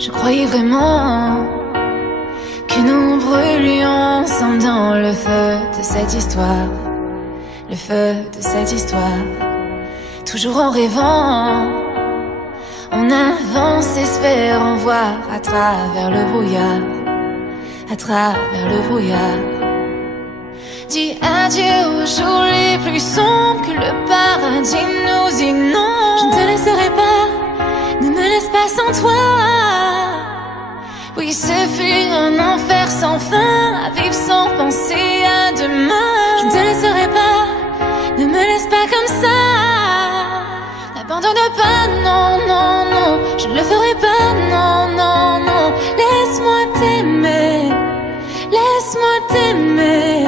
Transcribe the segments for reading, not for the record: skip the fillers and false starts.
Je croyais vraiment que nous brûlions ensemble dans le feu de cette histoire. Le feu de cette histoire. Toujours en rêvant, on avance espérant voir à travers le brouillard. À travers le brouillard. Dis adieu aux jours les plus sombres que le paradis nous inonde. Je ne te laisserai pas, ne me laisse pas sans toi. Oui, ce fut un enfer sans fin, à vivre sans penser à demain. Je ne te laisserai pas, ne me laisse pas comme ça. N'abandonne pas, non, non, non. Je ne le ferai pas, non, non, non. Laisse-moi t'aimer, laisse-moi t'aimer.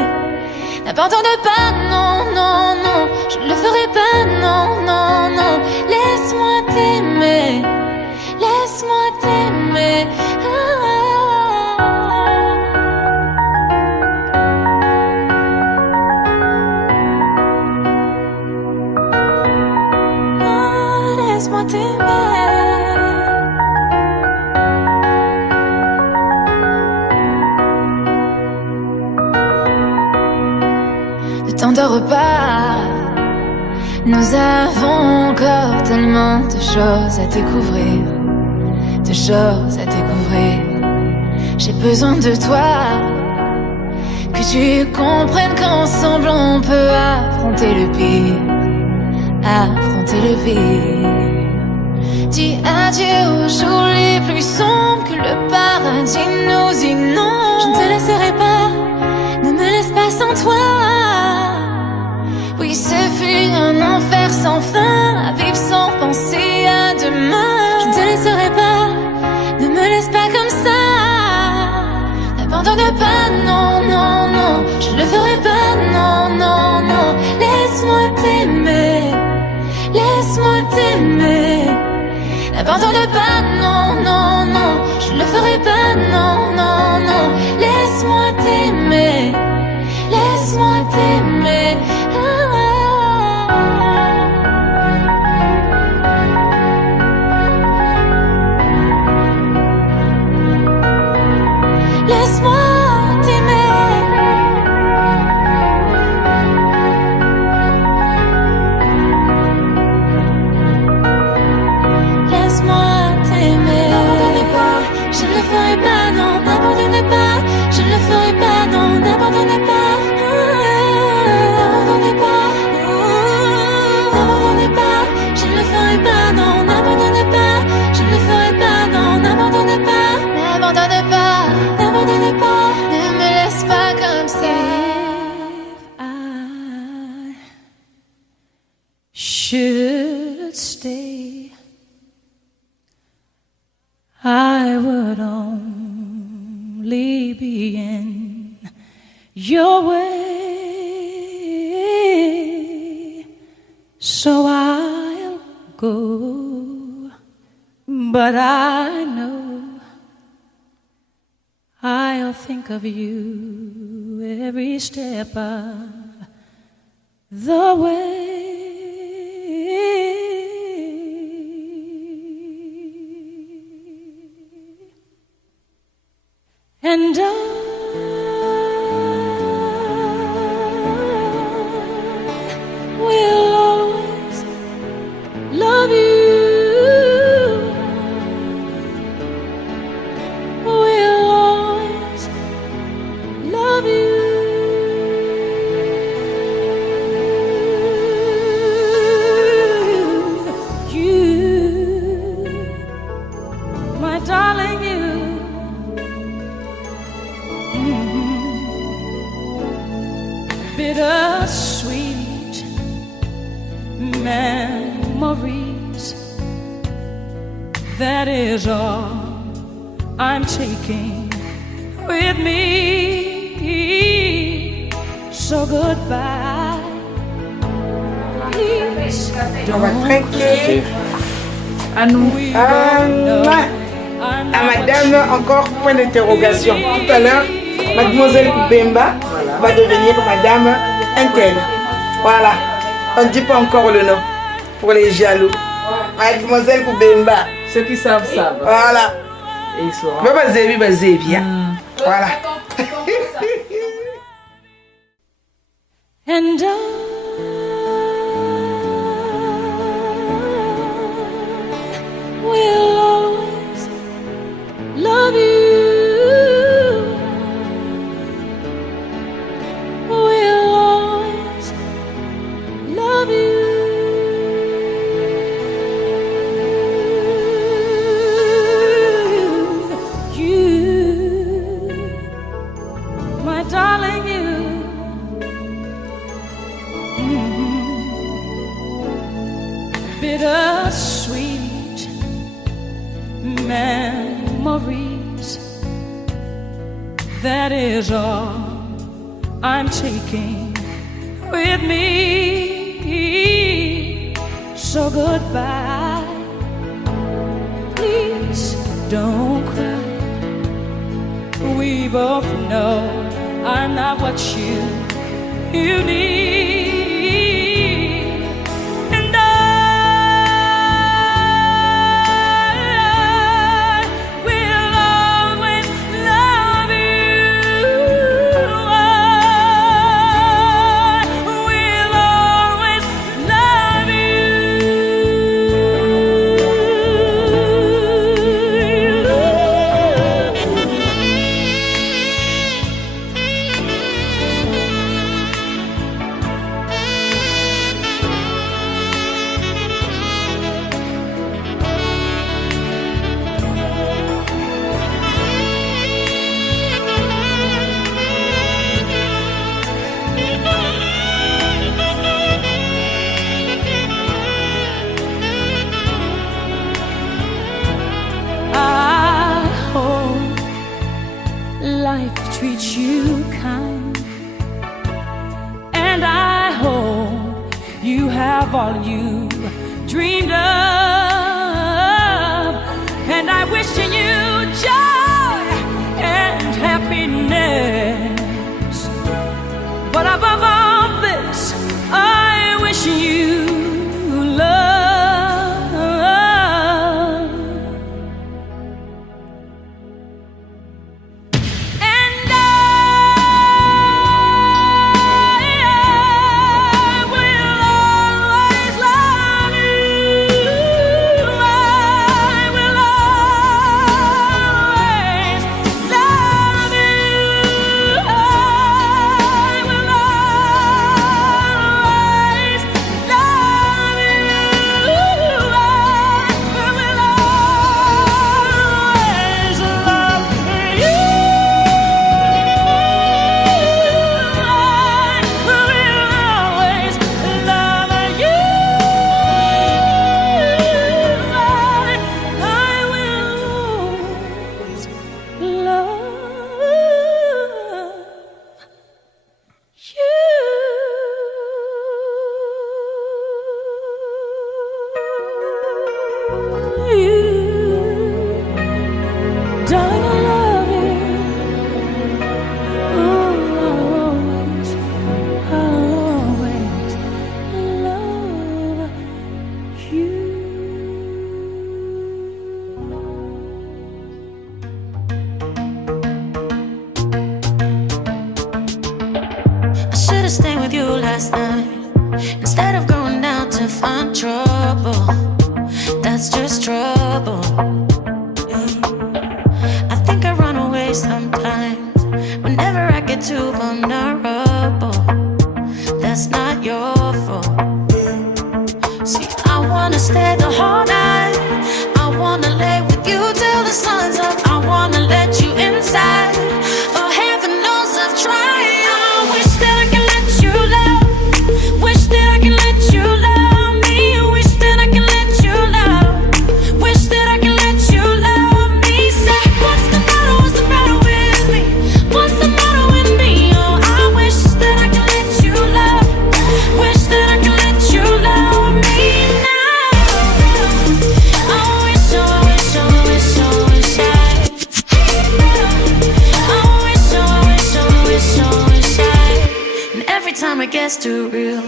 N'abandonne pas, non, non, non. Je ne le ferai pas, non, non, non. Laisse-moi t'aimer, laisse-moi t'aimer. Laisse-moi t'aimer. Ne t'endors pas. Nous avons encore tellement de choses à découvrir. De choses à découvrir. J'ai besoin de toi. Que tu comprennes qu'ensemble on peut affronter le pire. Affronter le pire. Dis adieu aux jours les plus sombres que le paradis nous inonde. Je ne te laisserai pas, ne me laisse pas sans toi. Oui, ce fut un enfer sans fin, à vivre sans penser à demain. Je ne te laisserai pas, ne me laisse pas comme ça. N'abandonne pas, non, non, non. Je ne le ferai pas, non, non, non. Laisse-moi t'aimer, laisse-moi t'aimer. N'abandonne pas, non, non, non. Je ne le ferai pas, non, non, non. Laisse-moi t'aimer, laisse-moi t'aimer. Laisse-moi t'aimer. Laisse-moi t'aimer. N'abandonnez pas, je ne le ferai pas, non. N'abandonnez pas, je ne le ferai pas, non. N'abandonnez pas. N'abandonnez pas. N'abandonnez pas, je ne le ferai pas, non. N'abandonnez pas, je ne le ferai pas, non. N'abandonnez pas. N'abandonnez pas. N'abandonnez pas. Ne me laisse pas comme ça. I should stay, I would only be in your way, so I'll go, but I know I'll think of you every step of the way. And I will always love you. Will always love you. You, my darling, you. Bittersweet memories, that is all I'm taking with me. So goodbye. Please On va trinquer À nous. à madame, encore point d'interrogation. Tout à l'heure, mademoiselle Bemba va devenir madame Intel. Voilà. On ne dit pas encore le nom pour les jaloux. Mademoiselle Bemba. Ceux qui savent savent. Voilà. Et il saura. Bah, Zébi, hein. Voilà. And will always love you. Will always love you. You, my darling, you. Bittersweet memories. That is all I'm taking with me. So goodbye. Please don't cry. We both know I'm not what you need. Life treats you kind, and I hope you have all you dreamed of, and I wish you joy and happiness. But above all this, I wish you love. Staying with you last night instead of going out to find trouble. That's just trouble. I think I run away sometimes whenever I get too vulnerable. That's not your fault. See, I wanna stay the whole night. I wanna lay with you till the sun's up. I wanna let you inside. Oh, heaven knows I've tried. It gets too real,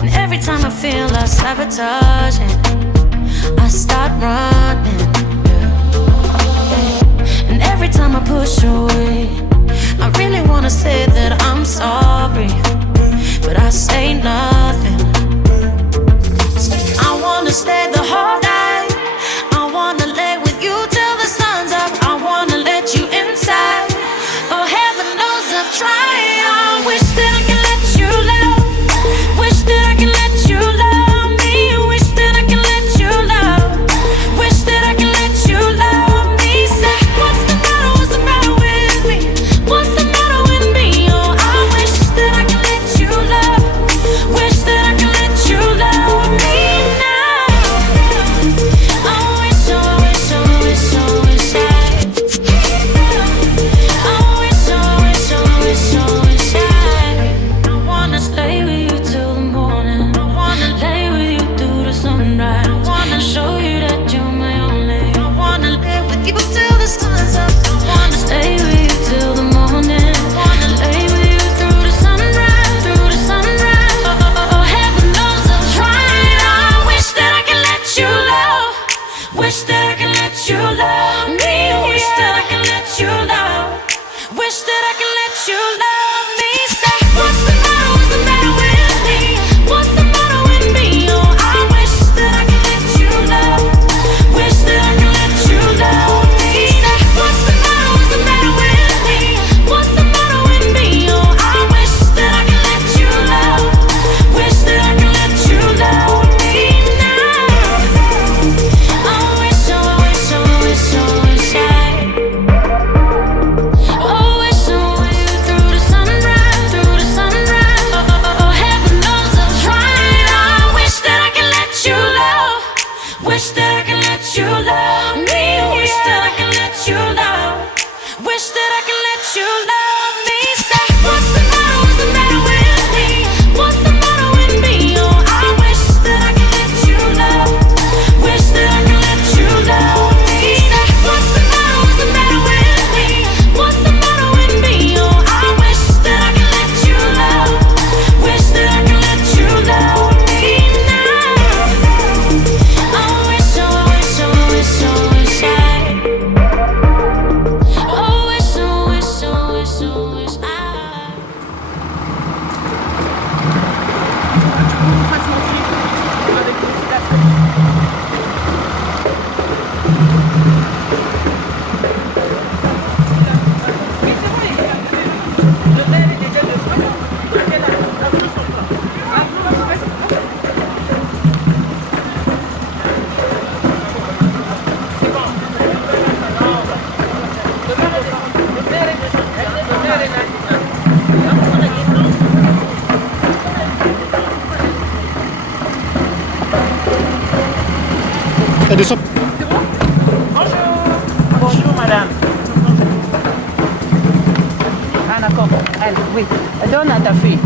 and every time I feel I sabotage it, I start running. Yeah. wish that I could let you love me. Say, what's the matter? What's the matter with me? What's the matter with me? Oh, I wish that I could let you love. Wish that I could let you love me. Say, what's the matter? What's the matter with me? What's the matter with me? Oh, I wish that I could let you love. Wish that I could let you love me now. I wish, oh, I wish, oh, I wish, oh, I wish I. Oh, wish, oh, wish, oh, wish, oh, wish I. Elle descend. Bonjour madame. Ah d'accord, elle, oui. Donne à ta fille.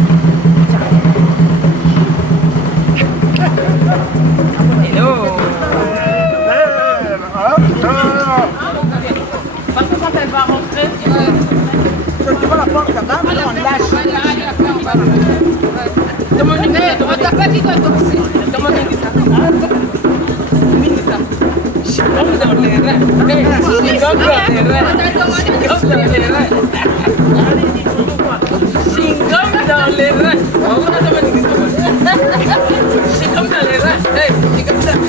Hello. Parce que quand elle va rentrer, tu vas la prendre quand même, on lâche. Demande-lui, on t'a pas dit quoi danser. Demande-lui ça. Chingom dans les reins. Chingom dans les reins. Chingom dans les reins. Chingom dans les reins. Chingom dans les reins. Hey, chingom dans les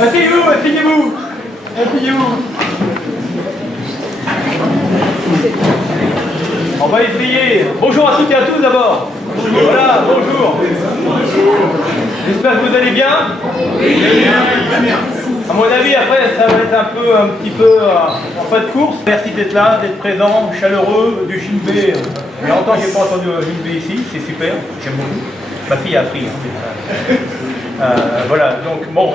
Asseyez-vous, asseyez-vous. Asseyez-vous. On va essayer. Bonjour à toutes et à tous d'abord. Voilà, bonjour. J'espère que vous allez bien. Oui. À mon avis, après, ça va être un petit peu pas de course. Merci d'être là, d'être présent, chaleureux, du Shinbei. Il y a longtemps que je n'ai pas entendu un Shinbei ici, c'est super, j'aime beaucoup. Ma fille a appris. Voilà, donc bon,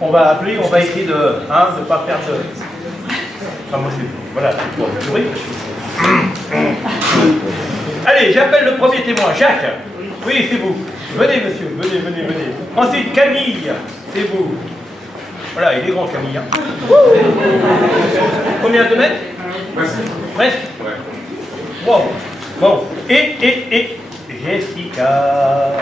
on va appeler, on va essayer de ne pas perdre. Enfin, moi, voilà, c'est pour le sourire. Allez, j'appelle le premier témoin, Jacques. Oui, c'est vous. Venez, monsieur, venez. Ensuite, Camille, c'est vous. Voilà, il est grand Camille. Hein. Combien de mètres? Presque. Wow. Bon. Et Jessica.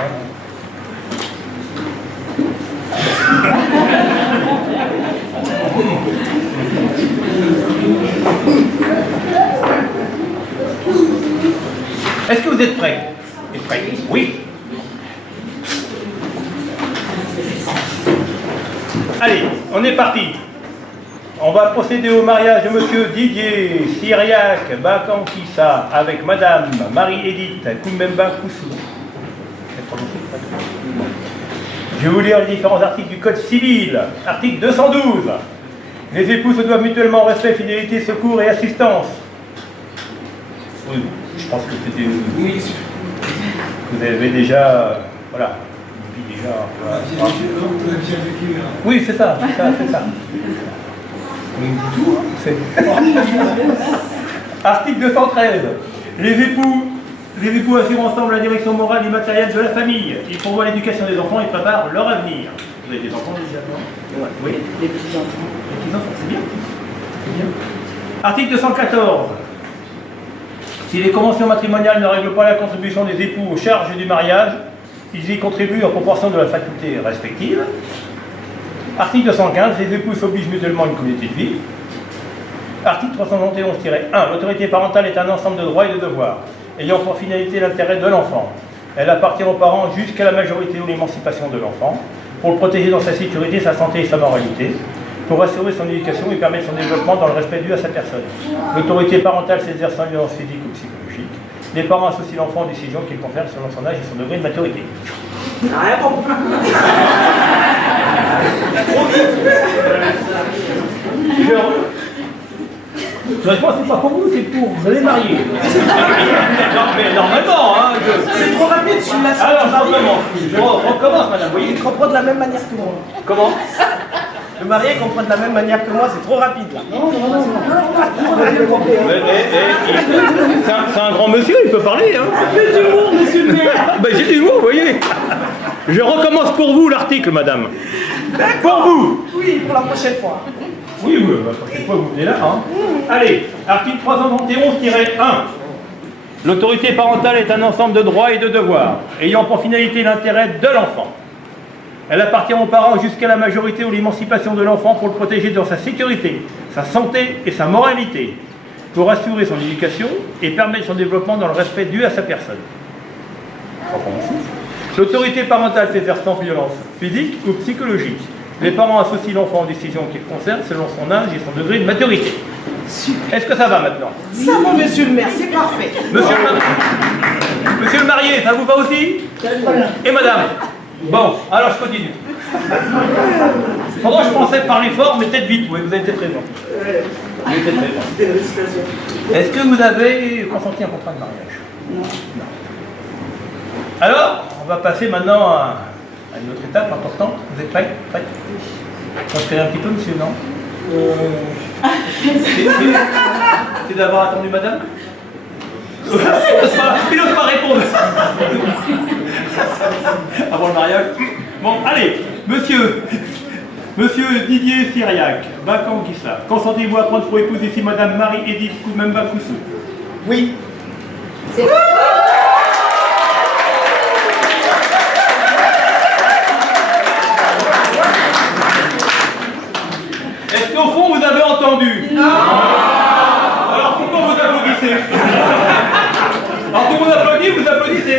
Est-ce que vous êtes prêts? Oui. Allez, on est parti. On va procéder au mariage de monsieur Didier Syriac Bakankissa avec madame Marie-Édith Koumbemba Koussou. Je vais vous lire les différents articles du Code civil. Article 212. Les époux se doivent mutuellement respect, fidélité, secours et assistance. Oui, je pense que c'était... Oui. Vous avez déjà... Voilà. Oui, c'est ça. Article 213. Les époux assurent ensemble la direction morale et matérielle de la famille. Ils pourvoient l'éducation des enfants et préparent leur avenir. Vous avez des enfants déjà? Oui. Les petits-enfants. Les petits-enfants, c'est bien. Article 214. Si les conventions matrimoniales ne règlent pas la contribution des époux aux charges du mariage, ils y contribuent en proportion de la faculté respective. Article 215, les époux s'obligent mutuellement à une communauté de vie. Article 371-1, l'autorité parentale est un ensemble de droits et de devoirs, ayant pour finalité l'intérêt de l'enfant. Elle appartient aux parents jusqu'à la majorité ou l'émancipation de l'enfant, pour le protéger dans sa sécurité, sa santé et sa moralité, pour assurer son éducation et permettre son développement dans le respect dû à sa personne. L'autorité parentale s'exerce sans violence physique ou psychologique. Les parents associent l'enfant aux décisions qu'ils confèrent selon son âge et son degré de maturité. Franchement, c'est pas pour vous, c'est pour vous allez marier. Non, mais normalement, hein. C'est trop rapide, je suis là. Alors, je recommence, madame. Vous voyez, Il comprend de la même manière que moi. comment? Le marié comprend de la même manière que moi, c'est trop rapide là. C'est un grand monsieur, il peut parler. Hein. J'ai de l'humour, monsieur le maire. Ben, j'ai de l'humour, vous voyez. Je recommence pour vous l'article, madame. Pour vous. Oui, pour la prochaine fois. Oui, la prochaine fois, vous venez là. Hein. Allez, article 371-1. L'autorité parentale est un ensemble de droits et de devoirs, ayant pour finalité l'intérêt de l'enfant. Elle appartient aux parents jusqu'à la majorité ou l'émancipation de l'enfant pour le protéger dans sa sécurité, sa santé et sa moralité, pour assurer son éducation et permettre son développement dans le respect dû à sa personne. L'autorité parentale s'exerce sans violence physique ou psychologique. Les parents associent l'enfant aux décisions qu'il concerne selon son âge et son degré de maturité. Est-ce que ça va maintenant? Ça va, monsieur le maire, c'est parfait. Monsieur le marié, ça vous va aussi? Et madame? Bon, alors je continue. Pendant que je pensais parler fort, mais peut-être vite, oui, vous avez peut-être raison. Vous avez peut-être raison. Est-ce que vous avez consenti un contrat de mariage? Non. Alors, on va passer maintenant à une autre étape importante. Vous êtes prêts? Transpirez un petit peu, monsieur, non? C'est d'avoir attendu madame? Il n'ose pas répondre. Avant le mariage. Bon, allez, monsieur Didier Syriac, Bakankissa, consentez-vous à prendre pour épouse ici madame Marie-Édith Koumbemba Koussou? Oui. Est-ce qu'au fond vous avez entendu? Non. Alors pourquoi vous applaudissez? Alors tout le monde applaudit, vous applaudissez.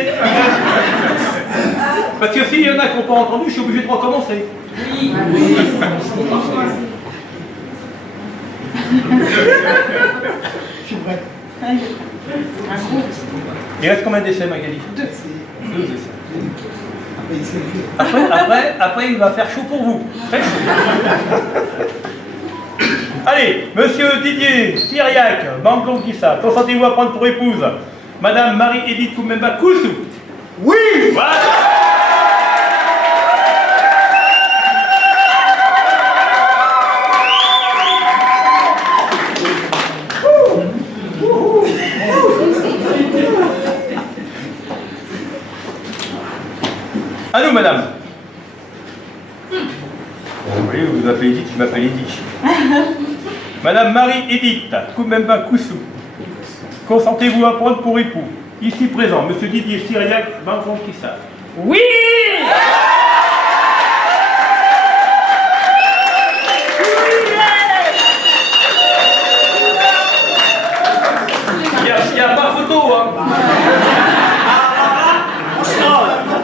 Parce que s'il y en a qui n'ont pas entendu, je suis obligé de recommencer. Oui. Je suis prêt. Il reste combien d'essais, Magali? 2. 2 essais. Après, il va faire chaud pour vous. Très chaud. Allez, monsieur Didier Syriac, Bakankissa, consentez-vous à prendre pour épouse madame Marie-Édith Koumbemba Koussou? Oui. Voilà. À nous, madame. Oui, vous appelez Edith, je m'appelle Edith. Madame Marie-Edith Koumemba Koussou, consentez-vous à prendre pour époux, ici présent, Monsieur Didier Syriac Banfonkissa? Oui! Il n'y a pas photo, hein.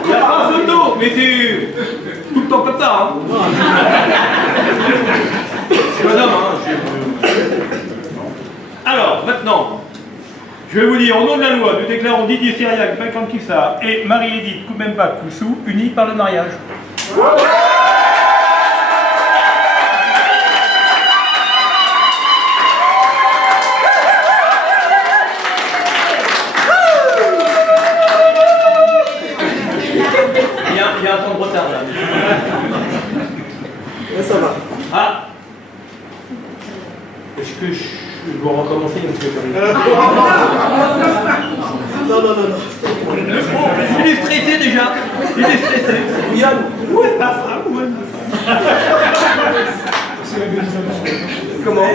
Il n'y a pas photo, mais c'est tout le temps comme ça, hein. C'est madame, hein. Alors, maintenant, je vais vous dire, au nom de la loi, nous déclarons Didier Syriac Banfonkissa et Marie-Edith Koumemba Koussou unis par le mariage. Il y a un temps de retard là. Mais ça va. Ah! Est-ce que je dois recommencer Non. Il est stressé déjà. Il est stressé. Yann, où est ta femme? Où est ma femme? Comment?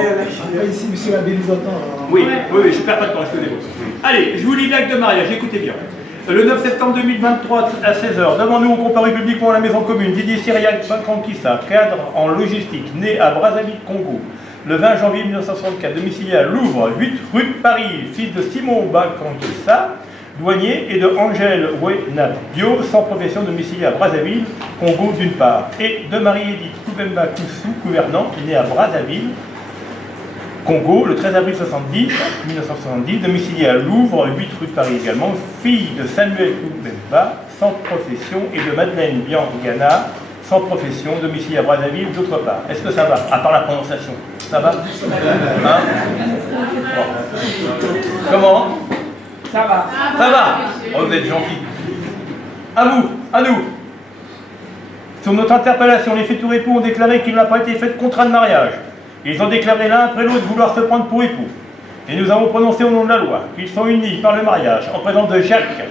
Ici, monsieur l'abbé nous attend. Oui, je perds pas de temps, excusez-moi. Allez, je vous lis l'acte de mariage, écoutez bien. Le 9 septembre 2023 à 16h, devant nous, on comparu publiquement à la maison commune Didier Syriac Banfonkissa, cadre en logistique, né à Brazzaville, Congo. Le 20 janvier 1964, domicilié à Louvre, 8 rue de Paris, fils de Simon Banfonkissa, douanier, et de Angèle Wenabio, sans profession, domicilié à Brazzaville, Congo d'une part, et de Marie-Edith Koumemba Koussou, gouvernante, née à Brazzaville, Congo, le 13 avril 1970, domicilié à Louvre, 8 rue de Paris également, fille de Samuel Koumemba, sans profession, et de Madeleine Biangana, sans profession, domicilié à Brazzaville, d'autre part. Est-ce que ça va? À part la prononciation. Ça va? Hein? Bon. Comment? Ça va. Ça va? Oh, vous êtes gentil. À vous, à nous. Sur notre interpellation, les futurs époux ont déclaré qu'il n'a pas été fait de contrat de mariage. Ils ont déclaré l'un après l'autre vouloir se prendre pour époux. Et nous avons prononcé au nom de la loi qu'ils sont unis par le mariage en présence de Jacques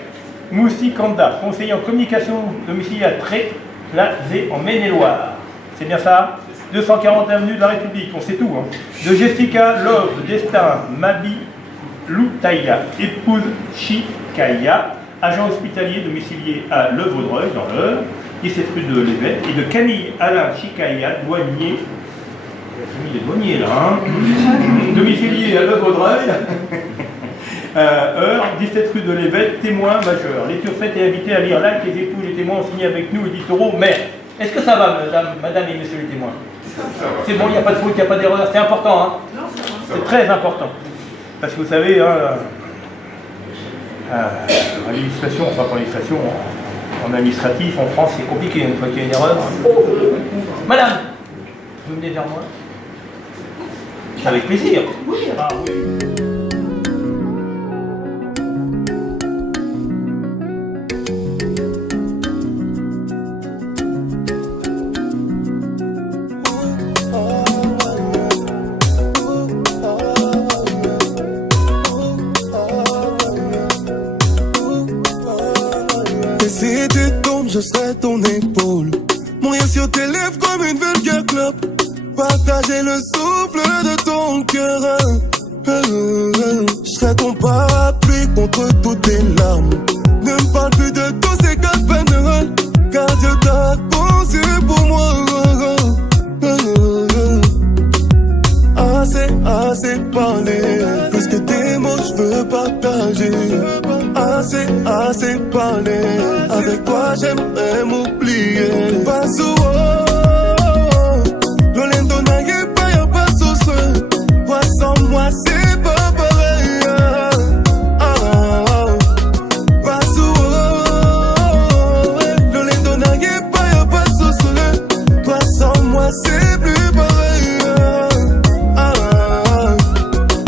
Moussi-Kanda, conseiller en communication domicilié à Trélazé en Maine-et-Loire. C'est bien ça? 240 avenue de la République, on sait tout. Hein. De Jessica Love Destin Mabi Loutaïa, épouse Chikaya, agent hospitalier domicilié à Le Vaudreuil, dans l'Eure, 17 rue de l'Évêque, et de Camille Alain Chikaya, douanier. Il est douanier là, hein. Domicilié à Le Vaudreuil, Heure, 17 rue de l'Évêque, témoin majeur. Les turfettes est invité à lire l'acte, les époux et les témoins ont signé avec nous, éditoraux, maire. Est-ce que ça va, madame et messieurs les témoins? C'est bon, il n'y a pas de faute, il n'y a pas d'erreur, c'est important, hein. C'est très important. Parce que vous savez, hein, l'administration, enfin pas l'administration, en administratif, en France, c'est compliqué, une fois qu'il y a une erreur. Madame, vous venez vers moi? Avec plaisir. Oui. Ah, oui. Et si tu tombes, je serai ton épaule. Mourir sur tes lèvres comme une vulgaire clope. Partager le souffle de ton cœur. Je serai ton parapluie contre toutes tes larmes. Ne me parle plus de tous ces capanes, car Dieu t'a conçu pour moi. Assez parlé, plus que tes mots je veux partager. Assez parlé, avec toi j'aimerais m'oublier. Pas souvent. L'olendo n'a pas y'a pas sous toi sans moi c'est pas pareil. Pas souvent. L'olendo n'a pas y'a pas sous toi sans moi c'est plus pareil.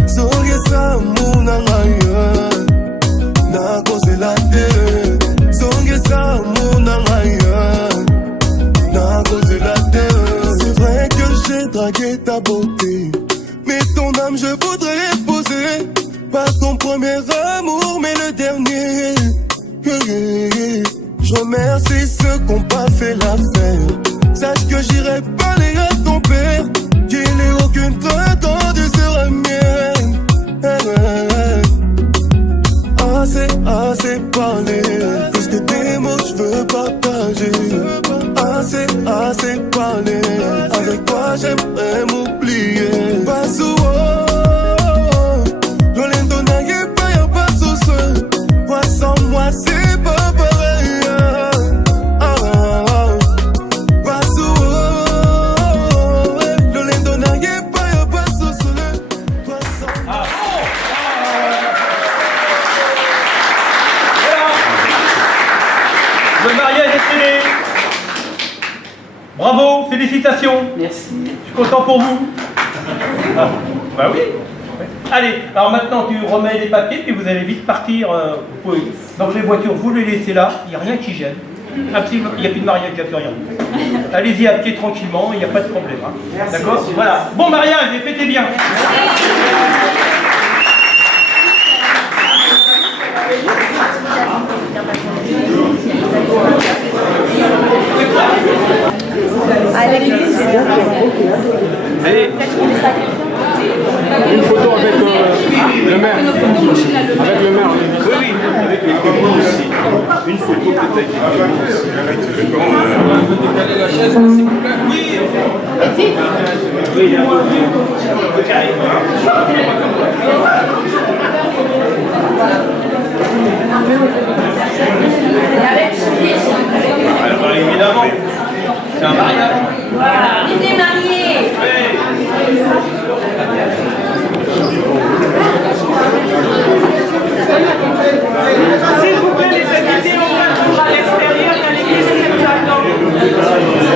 Soye sa muna ngaya na cause la terre. Soye sa muna ngaya na cause la terre. C'est vrai que j'ai dragué ta beauté, mais ton âme je voudrais l'épouser. Pas ton premier amour mais le dernier. Je remercie ceux qui n'ont pas fait l'affaire. Sache que j'irai parler à ton j'aimerais m'oublier. Pas souvent, dans l'intona y'a pas ce soir. Moi sans moi c'est pas pareil. Pas souvent, dans l'intona y'a pas ce soir. Moi sans moi. Le mariage est scellé. Bravo, félicitations. Merci. Je suis content pour vous. Ah, bah oui. Allez, alors maintenant tu remets les papiers puis vous allez vite partir. Vous pouvez- dans les voitures, vous les laissez là, il n'y a rien qui gêne. Absolument, il n'y a plus de mariage, il n'y a plus rien. Allez-y à pied tranquillement, il n'y a pas de problème. Hein. D'accord. Voilà. Bon mariage et fêtez bien. Allez. Une photo avec le maire. Avec le maire. Oui, oui, avec les communs aussi. Une photo peut-être. Oui. Oui, il y a un peu carré. Alors évidemment, c'est un mariage. Il est marié. S'il vous plaît, les invités, on va toujours à l'extérieur, dans l'église qui nous attend.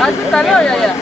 À tout à l'heure, Yaya.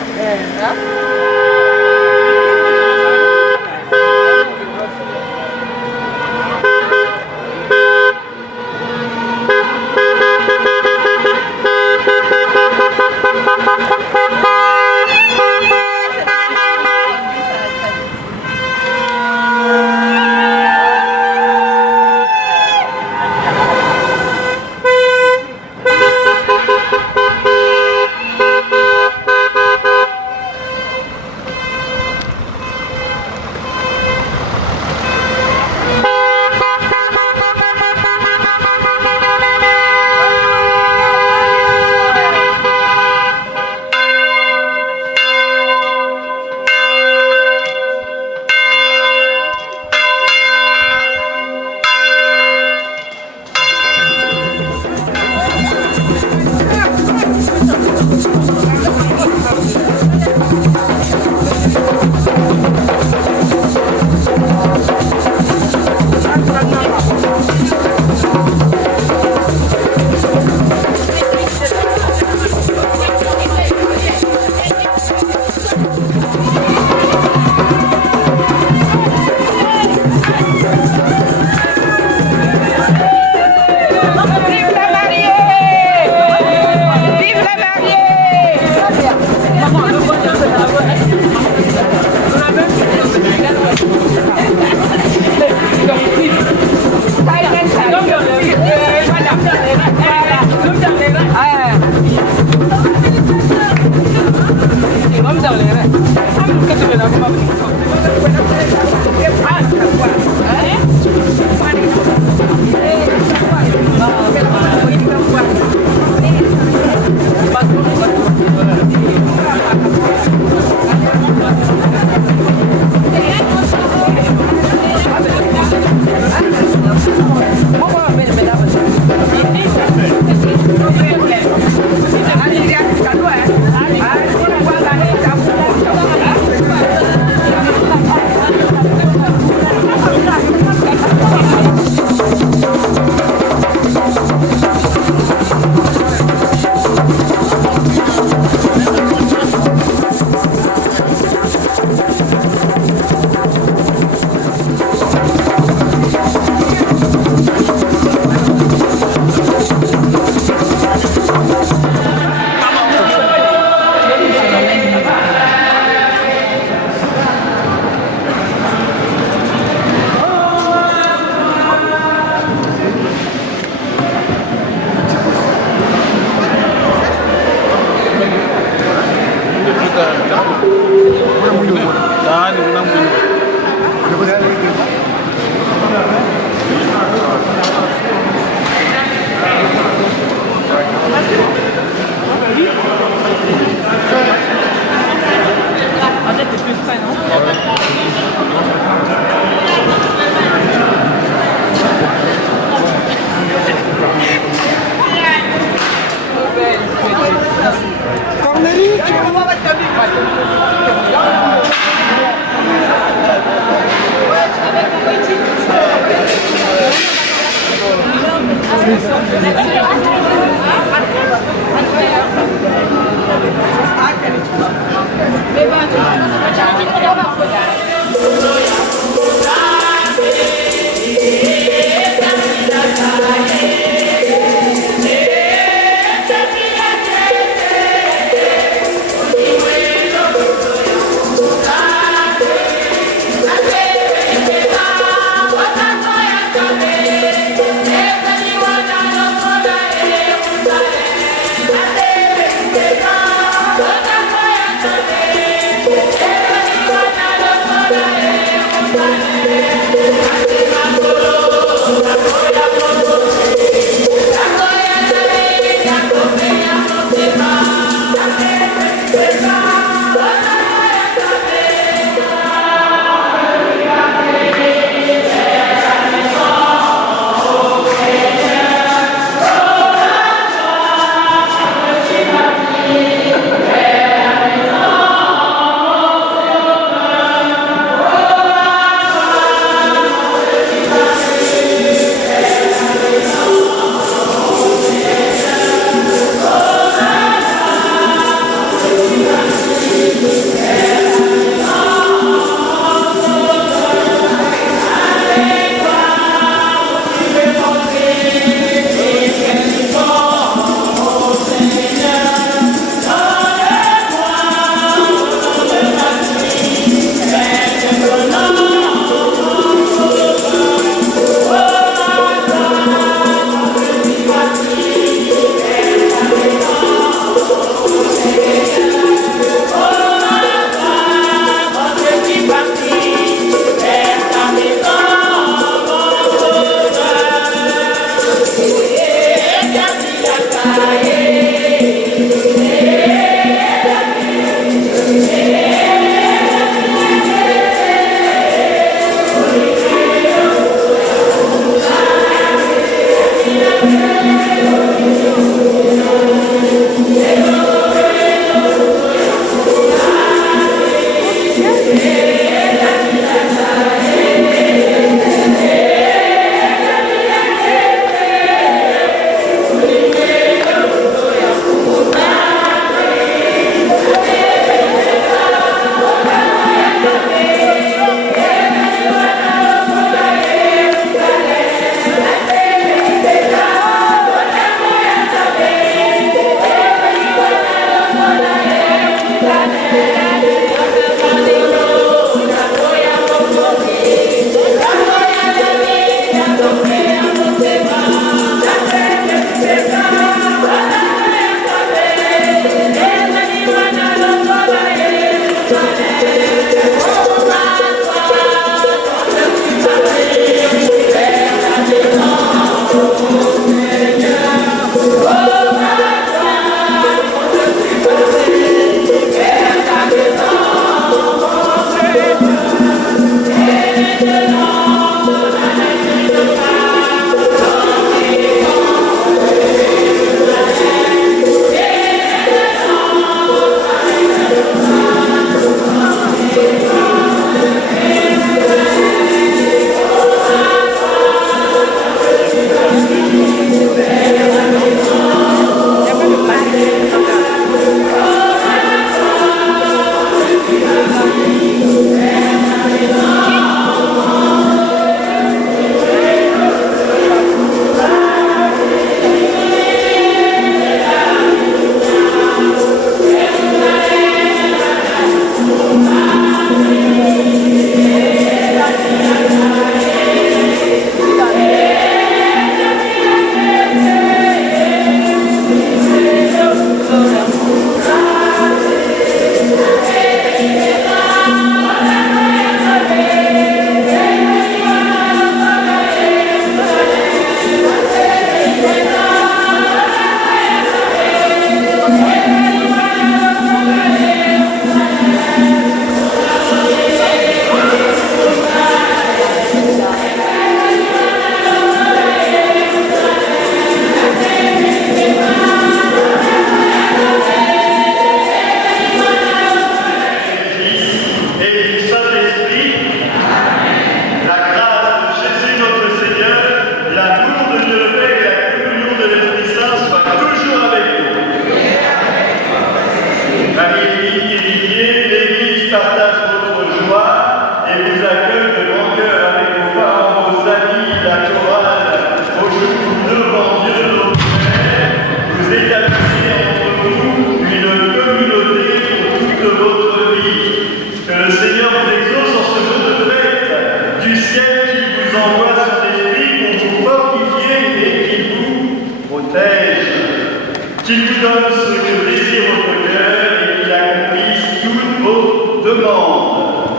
qu'il vous donne ce que désire votre cœur et qu'il accomplisse toutes vos demandes.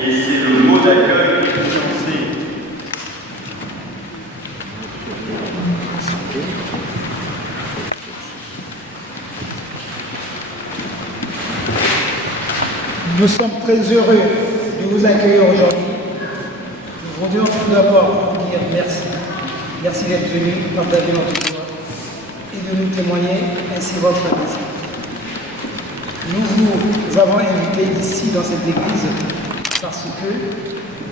Et c'est le mot d'accueil des fiancés. Nous sommes très heureux de vous accueillir aujourd'hui. Nous voudrions tout d'abord vous dire merci. Merci d'être venus partager notre joie et de nous témoigner ainsi votre adhésion. Nous vous avons invité ici dans cette église parce que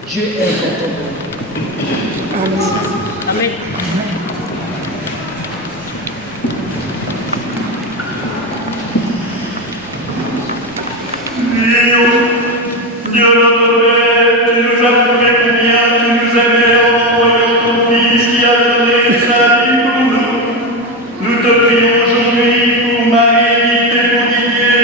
Dieu est votre Amen. Amen. Dieu notre Père, tu nous as prouvé combien tu nous aimais en envoyant ton Fils qui a donné sa vie pour nous. Nous te prions aujourd'hui pour Marie et pour Didier,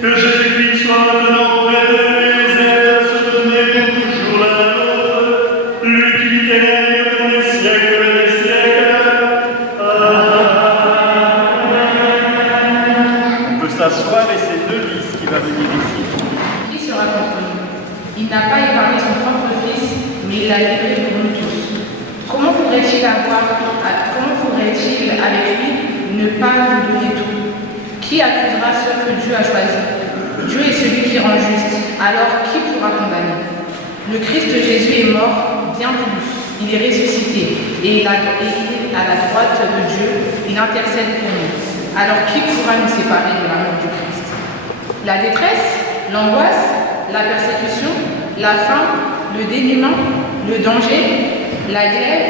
que Jésus-Christ soit maintenant près d'eux et les aide à se donner pour toujours l'un à l'autre, lui qui règne pour les siècles des siècles. Amen. On peut s'asseoir et c'est Denise qui va venir ici. Contre nous. Il n'a pas épargné son propre fils, mais il l'a livré pour nous tous. Comment pourrait-il avec lui ne pas nous donner tout? Qui accusera ceux que Dieu a choisis? Dieu est celui qui rend juste, alors qui pourra condamner? Le Christ Jésus est mort, bien plus. Il est ressuscité et il est à la droite de Dieu, il intercède pour nous. Alors qui pourra nous séparer de l'amour du Christ? La détresse, l'angoisse, la persécution, la faim, le dénuement, le danger, la grève,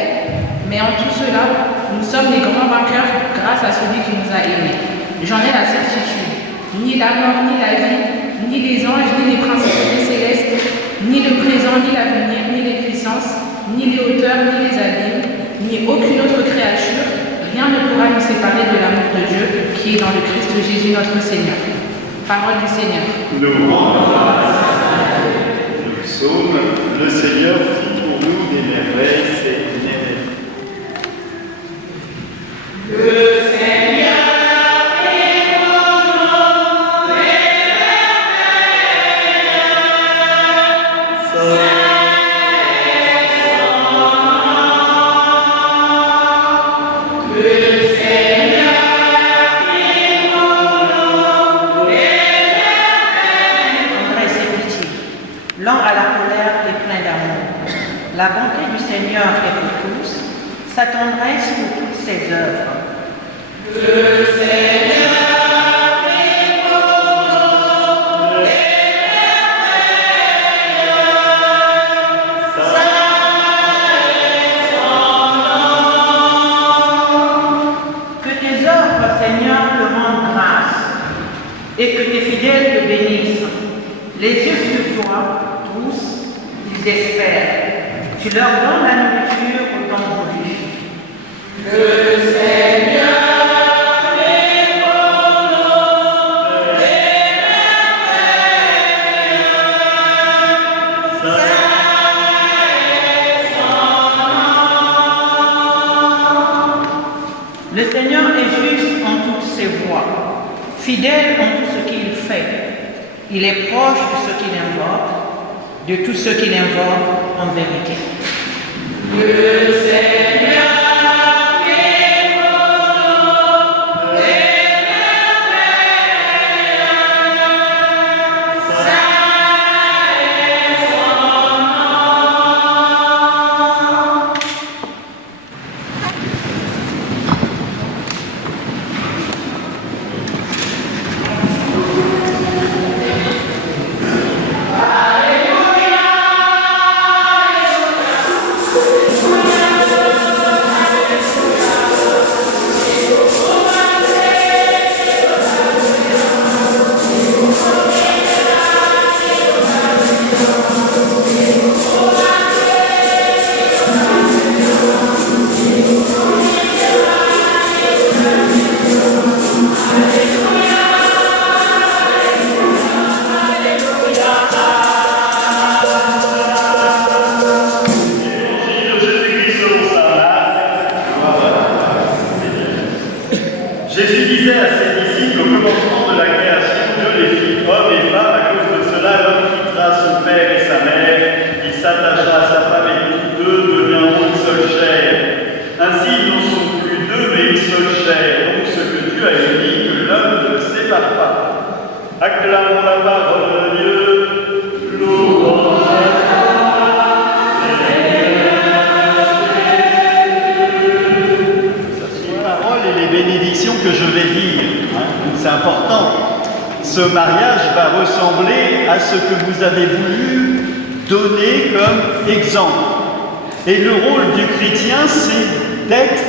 mais en tout cela, nous sommes les grands vainqueurs grâce à celui qui nous a aimés. J'en ai la certitude. Ni la mort, ni la vie, ni les anges, ni les principautés célestes, ni le présent, ni l'avenir, ni les puissances, ni les hauteurs, ni les abîmes, ni aucune autre créature, rien ne pourra nous séparer de l'amour de Dieu qui est dans le Christ Jésus notre Seigneur. Parole du Seigneur. Nous psaume, le Seigneur fit pour nous des merveilles, c'est une merveille. Le Seigneur fit pour nous des merveilles. Lent à la colère et plein d'amour. La bonté du Seigneur est pour tous, sa tendresse pour toutes ses œuvres. Le Seigneur fait pour nous des merveilles. Ça est son nom. Que tes œuvres, Seigneur, te rendent grâce et que tes fidèles te bénissent. Les yeux sur toi, tous, ils espèrent. Tu leur donnes la nourriture au temps voulu. Le Seigneur fait pour nous des merveilles. Ça est son nom. Le Seigneur est juste en toutes ses voies, fidèle en tout ce qu'il fait. Il est proche de ceux qu'il invoque, de tous ceux qu'il invoque en vérité. Le Seigneur fait pour nous des merveilles. Ça est son nom. Alléluia. à ses disciples au commencement de la création, Dieu les fit hommes et femmes. À cause de cela, l'homme quittera son père et sa mère, il s'attachera à sa femme et tous deux deviendront une seule chair. Ainsi, ils n'en sont plus deux, mais une seule chair. Donc, ce que Dieu a uni, que l'homme ne sépare pas. Acclamons la parole de Dieu. Louange. Les bénédictions que je vais dire, c'est important. Ce mariage va ressembler à ce que vous avez voulu donner comme exemple. Et le rôle du chrétien, c'est d'être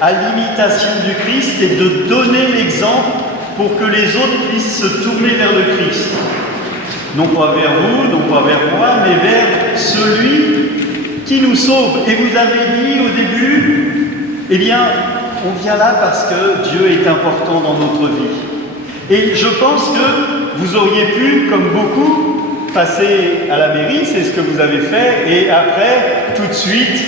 à l'imitation du Christ et de donner l'exemple pour que les autres puissent se tourner vers le Christ. Non pas vers vous, non pas vers moi, mais vers celui qui nous sauve. Et vous avez dit au début, eh bien, on vient là parce que Dieu est important dans notre vie. Et je pense que vous auriez pu, comme beaucoup, passer à la mairie, c'est ce que vous avez fait, et après, tout de suite,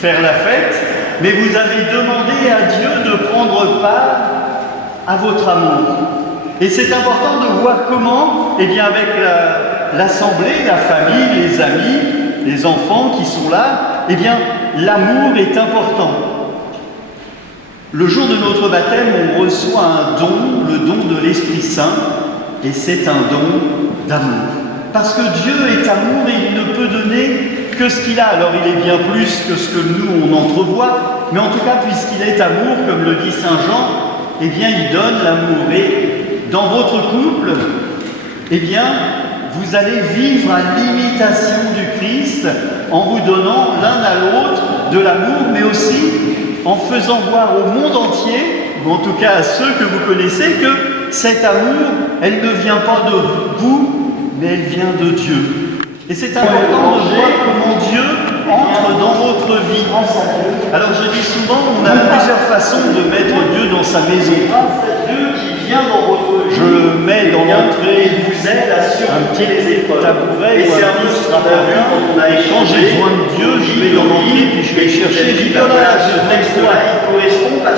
faire la fête. Mais vous avez demandé à Dieu de prendre part à votre amour. Et c'est important de voir comment, eh bien, avec l'assemblée, la famille, les amis, les enfants qui sont là, eh bien, l'amour est important. Le jour de notre baptême, on reçoit un don, le don de l'Esprit Saint, et c'est un don d'amour. Parce que Dieu est amour et il ne peut donner que ce qu'il a. Alors il est bien plus que ce que nous on entrevoit, mais en tout cas, puisqu'il est amour, comme le dit Saint Jean, eh bien il donne l'amour. Et dans votre couple, eh bien, vous allez vivre à l'imitation du Christ en vous donnant l'un à l'autre de l'amour, mais aussi en faisant voir au monde entier, ou en tout cas à ceux que vous connaissez, que cet amour, elle ne vient pas de vous, mais elle vient de Dieu. Et c'est important de voir comment Dieu entre dans votre vie. Alors je dis souvent, on a plusieurs façons de mettre Dieu dans sa maison. Dieu qui vient dans votre vie. Je mets dans l'entrée un petit tabouret ou un petit strapontin. Et quand j'ai besoin de Dieu, je vais dans l'entrée puis je vais chercher du collage.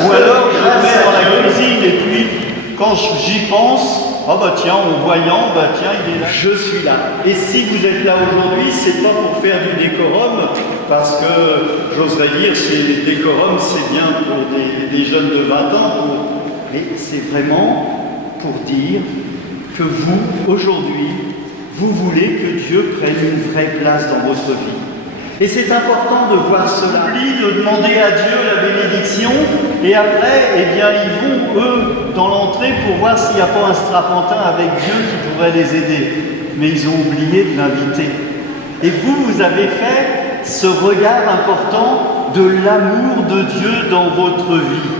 Ou alors je le mets dans la cuisine et puis quand j'y pense, oh bah tiens, en voyant, bah tiens, il est là, je suis là. Et si vous êtes là aujourd'hui, c'est pas pour faire du décorum, parce que j'oserais dire, c'est le décorum, c'est bien pour des jeunes de 20 ans, mais c'est vraiment pour dire que vous, aujourd'hui, vous voulez que Dieu prenne une vraie place dans votre vie. Et c'est important de voir cela, de demander à Dieu la bénédiction, et après, eh bien, ils vont, eux, dans l'entrée pour voir s'il n'y a pas un strapontin avec Dieu qui pourrait les aider. Mais ils ont oublié de l'inviter. Et vous avez fait ce regard important de l'amour de Dieu dans votre vie.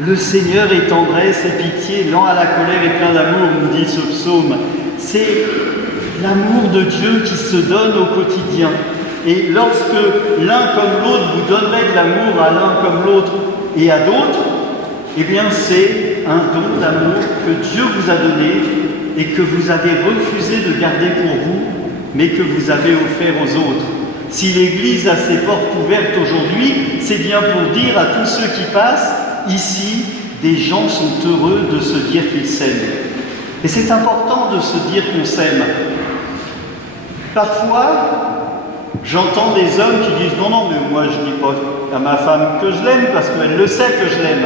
Le Seigneur est tendresse et pitié, lent à la colère et plein d'amour, nous dit ce psaume. C'est l'amour de Dieu qui se donne au quotidien. Et lorsque l'un comme l'autre, vous donnerez de l'amour à l'un comme l'autre et à d'autres, eh bien c'est un don d'amour que Dieu vous a donné et que vous avez refusé de garder pour vous, mais que vous avez offert aux autres. Si l'Église a ses portes ouvertes aujourd'hui, c'est bien pour dire à tous ceux qui passent, ici, des gens sont heureux de se dire qu'ils s'aiment. Et c'est important de se dire qu'on s'aime. Parfois, j'entends des hommes qui disent « Non, non, mais moi je ne dis pas à ma femme que je l'aime parce qu'elle le sait que je l'aime. »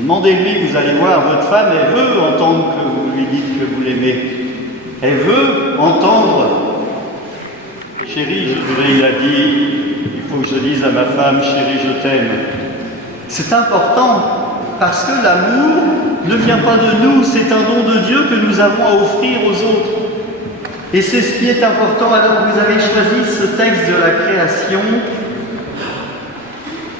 Demandez-lui, vous allez voir, votre femme, elle veut entendre que vous lui dites que vous l'aimez. Elle veut entendre « Chérie, je voudrais, il a dit, il faut que je dise à ma femme, chérie, je t'aime. » C'est important parce que l'amour ne vient pas de nous, c'est un don de Dieu que nous avons à offrir aux autres. Et c'est ce qui est important. Alors vous avez choisi ce texte de la création.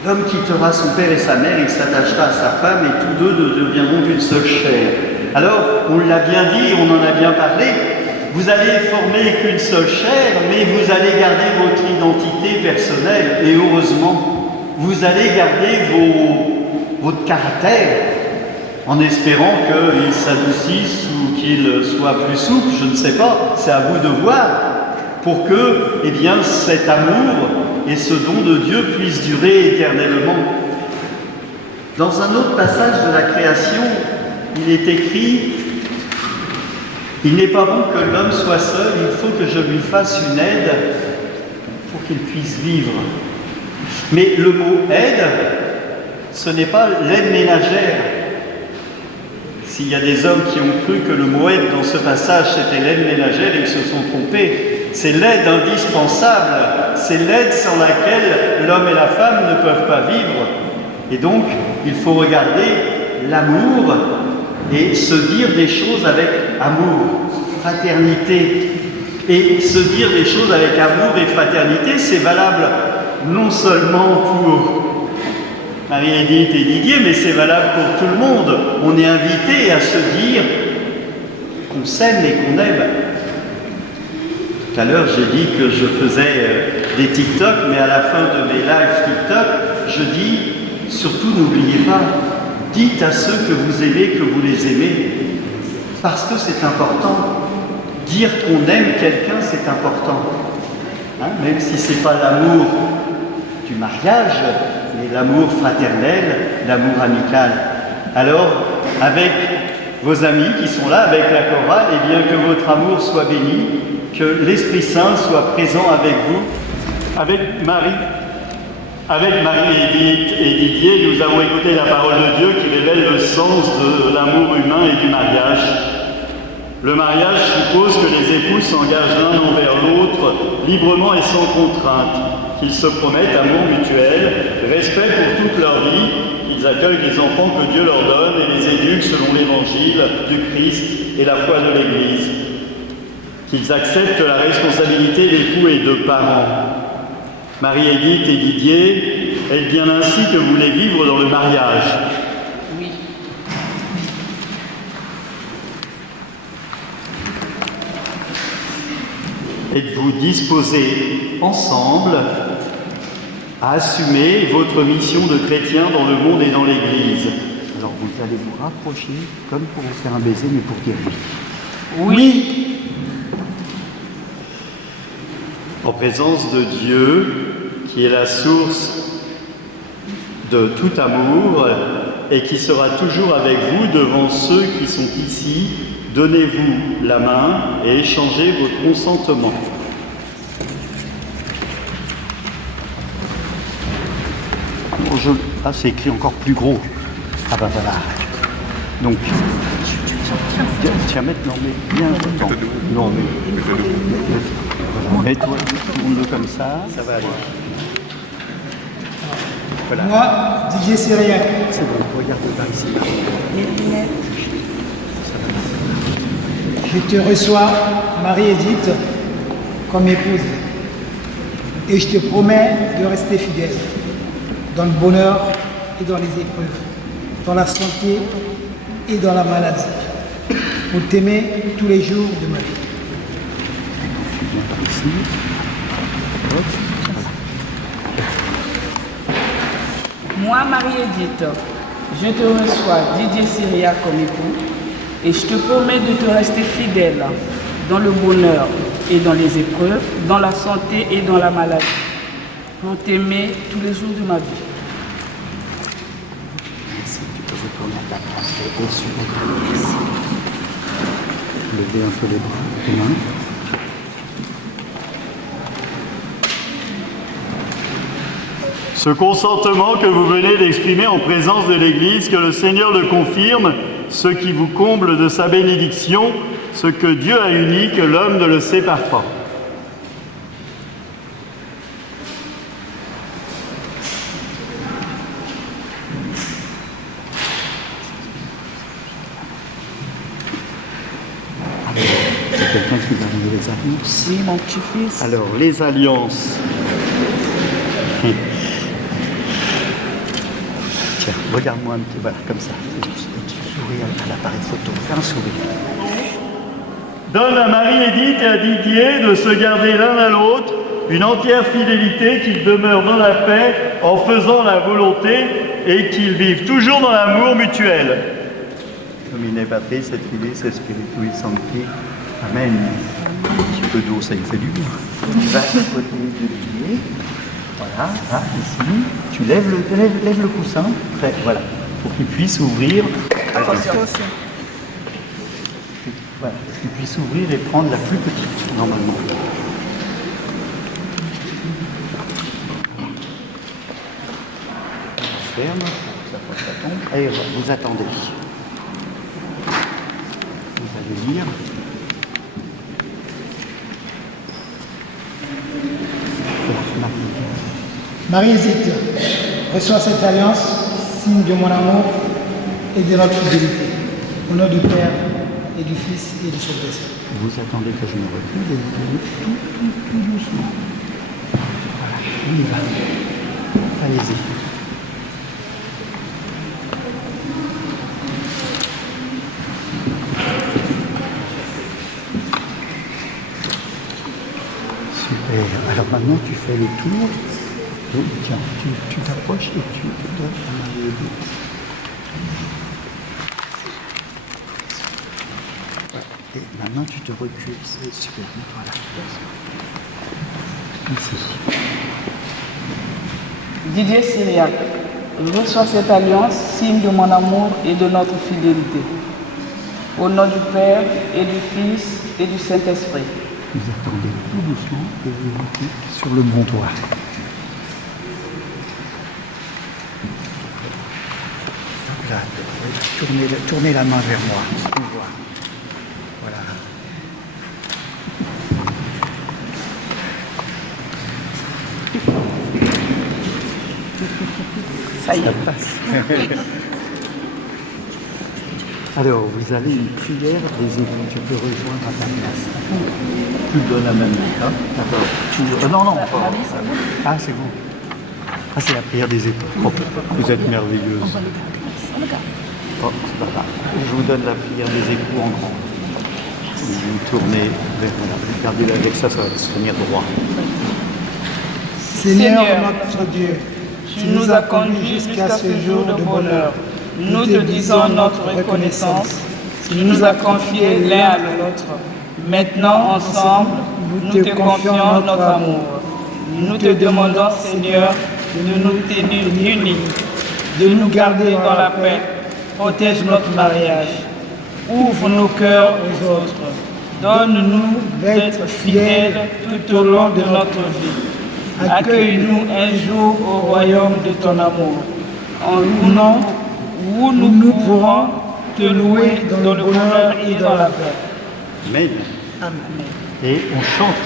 L'homme quittera son père et sa mère, il s'attachera à sa femme et tous deux deviendront une seule chair. Alors, on l'a bien dit, on en a bien parlé, vous allez former qu'une seule chair, mais vous allez garder votre identité personnelle et heureusement, vous allez garder votre caractère en espérant qu'il s'adoucisse ou qu'il soit plus souple, je ne sais pas, c'est à vous de voir, pour que eh bien, cet amour et ce don de Dieu puissent durer éternellement. Dans un autre passage de la création, il est écrit « Il n'est pas bon que l'homme soit seul, il faut que je lui fasse une aide pour qu'il puisse vivre. » Mais le mot « aide », ce n'est pas l'aide ménagère. S'il y a des hommes qui ont cru que le mot « aide » dans ce passage c'était l'aide ménagère, ils se sont trompés. C'est l'aide indispensable, c'est l'aide sans laquelle l'homme et la femme ne peuvent pas vivre. Et donc, il faut regarder l'amour et se dire des choses avec amour, fraternité. Et se dire des choses avec amour et fraternité, c'est valable non seulement pour Marie-Édith et Didier, mais c'est valable pour tout le monde. On est invité à se dire qu'on s'aime et qu'on aime. Tout à l'heure, j'ai dit que je faisais des TikTok, mais à la fin de mes lives TikTok, je dis surtout n'oubliez pas, dites à ceux que vous aimez que vous les aimez, parce que c'est important. Dire qu'on aime quelqu'un, c'est important. Hein, même si ce n'est pas l'amour du mariage, mais l'amour fraternel, l'amour amical. Alors, avec vos amis qui sont là, avec la chorale, eh bien que votre amour soit béni, que l'Esprit Saint soit présent avec vous. Avec Marie-Édith et Didier, nous avons écouté la parole de Dieu qui révèle le sens de l'amour humain et du mariage. Le mariage suppose que les époux s'engagent l'un envers l'autre, librement et sans contrainte, qu'ils se promettent amour mutuel, respect pour toute leur vie, qu'ils accueillent les enfants que Dieu leur donne et les éduquent selon l'évangile du Christ et la foi de l'Église, qu'ils acceptent la responsabilité d'époux et de parents. Marie-Édith et Didier, est bien ainsi que vous voulez vivre dans le mariage? Oui. Êtes-vous disposés ensemble à assumer votre mission de chrétien dans le monde et dans l'Église? Alors vous allez vous rapprocher comme pour vous faire un baiser, mais pour dire oui. Oui. En présence de Dieu, qui est la source de tout amour et qui sera toujours avec vous devant ceux qui sont ici, donnez-vous la main et échangez votre consentement. Ah, c'est écrit encore plus gros. Ah bah voilà. Donc, tiens, maintenant, mais bien longtemps. Non, mais toi, tourne-le comme ça va aller. Voilà. Moi, Didier Syriac. C'est bon, regarde par ici. Les lunettes. Je te reçois, Marie-Édith, comme épouse. Et je te promets de rester fidèle dans le bonheur et dans les épreuves, dans la santé et dans la maladie, pour t'aimer tous les jours de ma vie. Moi, Marie-Édith, je te reçois, Didier Syria, comme époux, et je te promets de te rester fidèle dans le bonheur et dans les épreuves, dans la santé et dans la maladie, pour t'aimer tous les jours de ma vie. Merci, tu peux retourner à ta place. Merci. Levez un peu les bras, les mains. Ce consentement que vous venez d'exprimer en présence de l'Église, que le Seigneur le confirme, ce qui vous comble de sa bénédiction, ce que Dieu a uni, que l'homme ne le sépare pas. Il y a quelqu'un qui va donner les alliances. Si, mon petit-fils. Alors, les alliances. Tiens, regarde-moi un petit, voilà, comme ça. Un petit sourire à l'appareil photo. Fais un sourire. Donne à Marie-Édith et à Didier de se garder l'un à l'autre une entière fidélité, qu'ils demeurent dans la paix en faisant la volonté et qu'ils vivent toujours dans l'amour mutuel. Domine Patris, et Filis, et Spiritui Sancti. Amen. Un petit peu d'eau, ça lui fait du bien. Tu vas à côté de Didier. Voilà, là, ici. Tu lèves le coussin. Très, voilà. pour qu'il puisse ouvrir. Attention. Voilà, pour qu'il puisse ouvrir et prendre la plus petite, normalement. On ferme, pour que ça tombe. Et vous attendez. Vous allez lire. Marie hésite. Reçois cette alliance, signe de mon amour et de notre fidélité. Au nom du Père et du Fils et du Saint-Esprit. Vous attendez que je me recule et vous allez tout doucement. Voilà, on y va. Allez-y. Super. Alors maintenant, tu fais le tour. Donc, tiens, tu t'approches et tu te donnes à Marie-Édith. Et maintenant, tu te recules. C'est super. Voilà. Ici. Didier Syriac, reçois cette alliance, signe de mon amour et de notre fidélité. Au nom du Père et du Fils et du Saint-Esprit. Vous attendez tout doucement et vous mettez sur le bon doigt. Là, tournez la main vers moi. On voit. Voilà. Ça y est. Ça passe. Alors, vous avez une prière des époux. Tu peux rejoindre à ta place. Tu le donnes à Mamie. Hein? D'accord. Non. Ah, c'est bon. Ah, c'est la prière des époux. Oh, vous êtes merveilleuse. Oh, c'est pas grave. Je vous donne la prière des époux en grand. Vous tournez vers voilà. Regardez-la avec ça, ça va se tenir droit. Seigneur notre Dieu, tu nous as conduits jusqu'à ce jour de bonheur. Nous te disons notre reconnaissance. Tu nous as confiés l'un à l'autre. Maintenant, ensemble, nous te confions notre amour. Nous te demandons, Seigneur, de nous tenir unis, de nous garder dans la paix. Protège notre mariage. Ouvre nos cœurs aux autres. Donne-nous d'être fidèles tout au long de notre vie. Accueille-nous un jour au royaume de ton amour. En louant où nous pourrons te louer dans le bonheur et dans la paix. Amen. Et on chante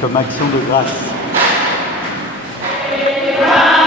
comme action de grâce. Yeah.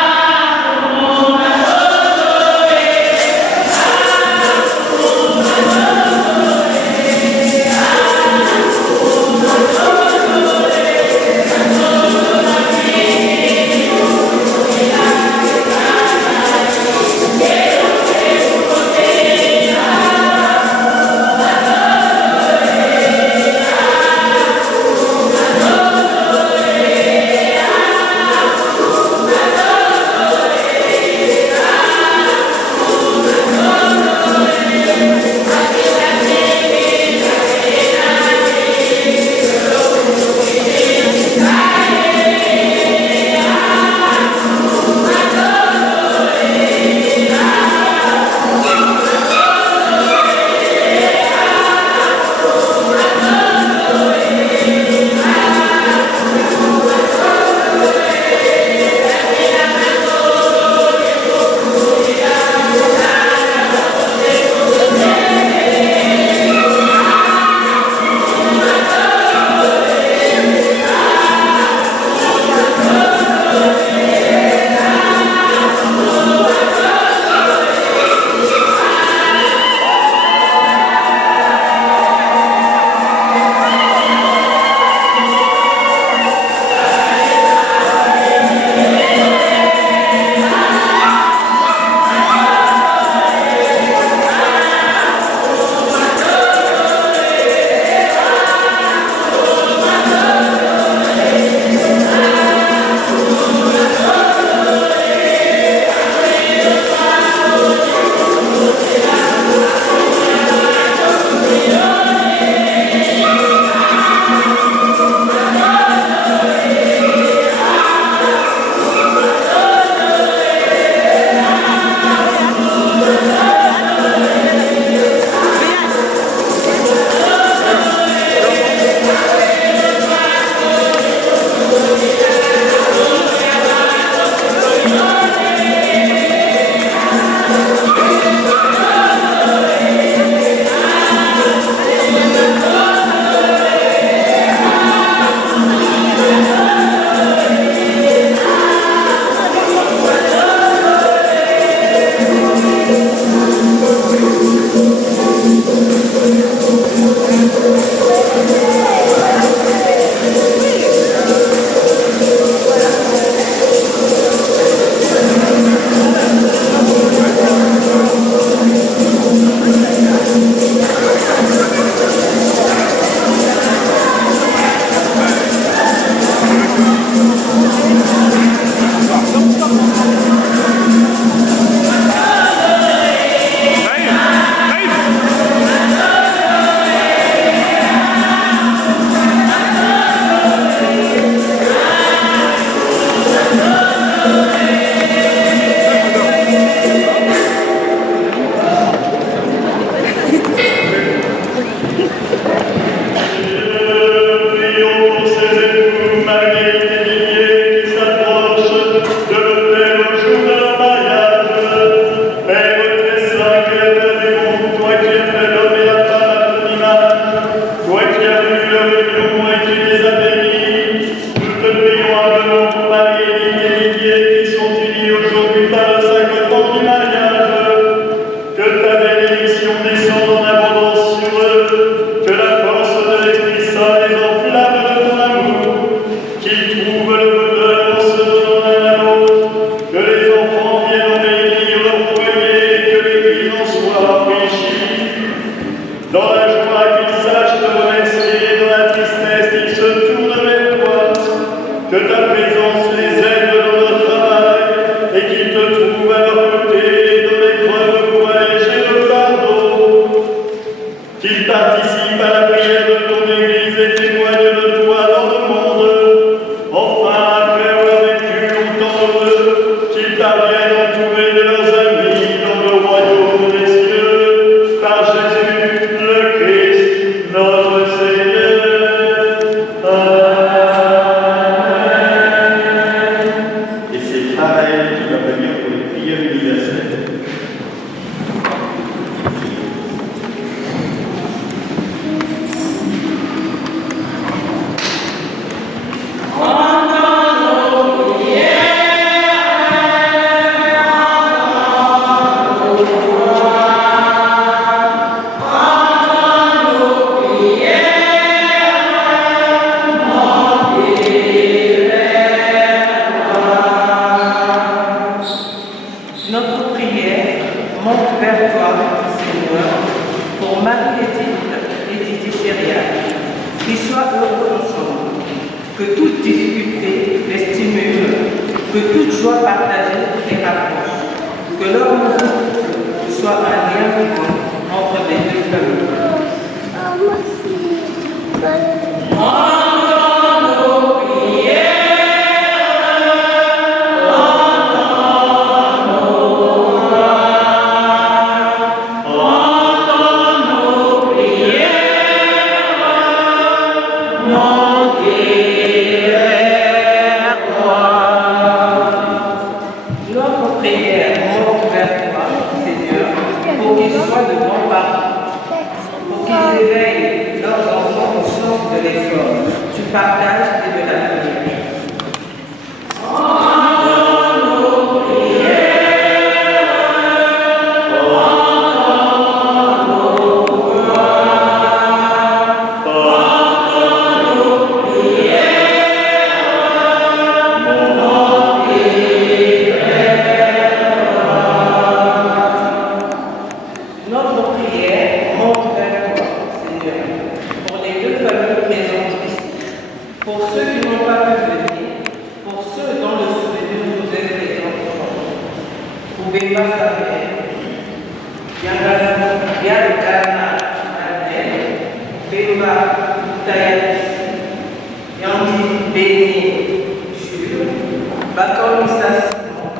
bénédiction descende en abondance sur eux, que la force de l'Esprit Saint les enflamme de ton amour, qu'ils trouvent le bonheur en se donnant l'un à l'autre, que les enfants viennent embellir leur foyer et que l'Église en soit enrichie. Dans la joie qu'ils sachent te remercier, dans la tristesse qu'ils se tournent vers toi, que ta présence les aide dans leur travail et qu'ils te trouvent à leur côté dans l'épreuve pour alléger le fardeau, qu'ils participent à la prière de ton Église et témoignent de toi dans le monde. Enfin, après avoir vécu longtemps heureux, qu'ils parviennent entourés de leurs amis dans le royaume des cieux, par Jésus le Christ, notre Seigneur. Amen. Et c'est Raphaël qui va venir pour les prières universelles. Notre prière monte vers toi, Seigneur, pour Marie-Édith et Didier Syriac, qu'ils soient heureux ensemble, que toute difficulté les stimule, que toute joie partagée les rapproche, que leur nouveau soit un lien vivant entre les deux familles. Notre prière monte vers toi, Seigneur, pour qu'ils soient de bons parents, pour qu'ils éveillent leurs enfants au sens de l'effort, du partage et de la prière. Notre prière monte vers toi, Seigneur, pour les deux familles présentes ici, pour ceux qui n'ont pas pu venir, pour ceux dont le souvenir nous est présent aujourd'hui. Pour Bemba Samuel, Yann Daniel, Bemba Tayanis, Yandi Béni Jules, Bakon Issa Simon,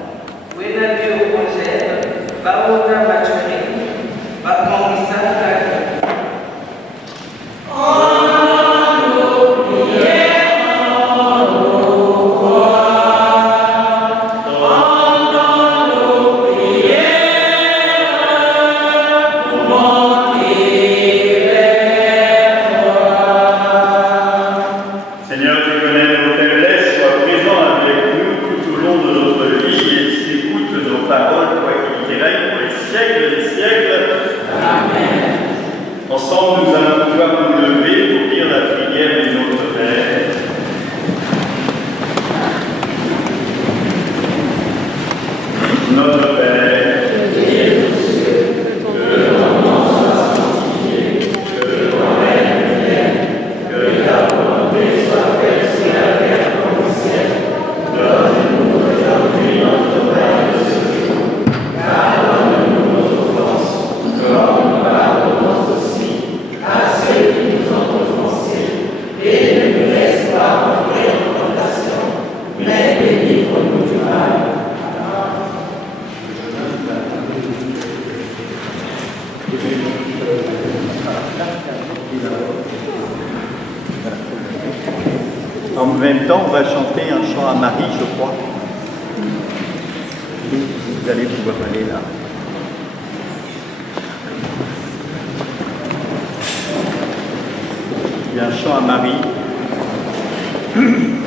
Wenadio Angèle, Baoga Maturé, Bakon Issa Flaque. Seigneur, tu connais nos faiblesses, sois présent avec nous tout au long de notre vie et écoute nos paroles, toi qui règnes pour les siècles des siècles. Amen. Ensemble, nous allons pouvoir nous lever pour dire la prière de notre Père. Notre Père, qui es aux cieux, que ton nom soit sanctifié, que ton règne vienne, que ta volonté soit faite sur la terre comme au ciel. Donne-nous aujourd'hui notre pain de ce jour. Pardonne-nous nos offenses, comme nous pardonnons aussi à ceux qui nous ont offensés. Et ne nous laisse pas entrer en tentation, mais délivre-nous du mal. En même temps, on va chanter un chant à Marie, je crois. Vous allez pouvoir aller là. Il y a un chant à Marie. Amen.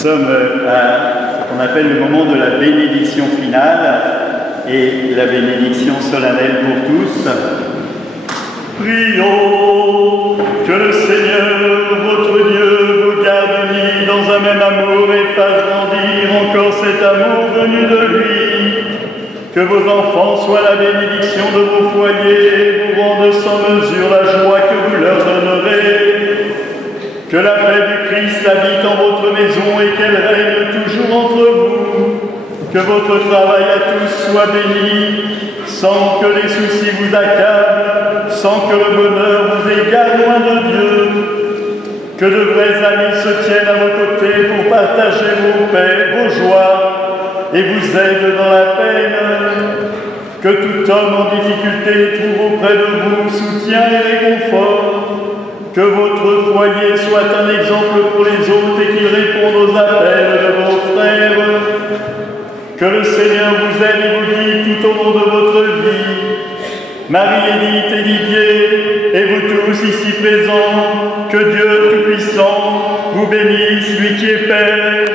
sommes à ce qu'on appelle le moment de la bénédiction finale et la bénédiction solennelle pour tous. Prions que le Seigneur, votre Dieu, vous garde unis dans un même amour et fasse grandir encore cet amour venu de lui. Que vos enfants soient la bénédiction de vos foyers et vous rendent sans mesure la joie que vous leur donnerez. Que la paix du Christ habite en votre maison et qu'elle règne toujours entre vous. Que votre travail à tous soit béni, sans que les soucis vous accablent, sans que le bonheur vous égare loin de Dieu. Que de vrais amis se tiennent à vos côtés pour partager vos paix, vos joies, et vous aident dans la peine. Que tout homme en difficulté trouve auprès de vous soutien et réconfort. Que votre foyer soit un exemple pour les autres et qu'il réponde aux appels de vos frères. Que le Seigneur vous aide et vous guide tout au long de votre vie. Marie-Édith et Didier, et vous tous ici présents, que Dieu Tout-Puissant vous bénisse, lui qui est Père,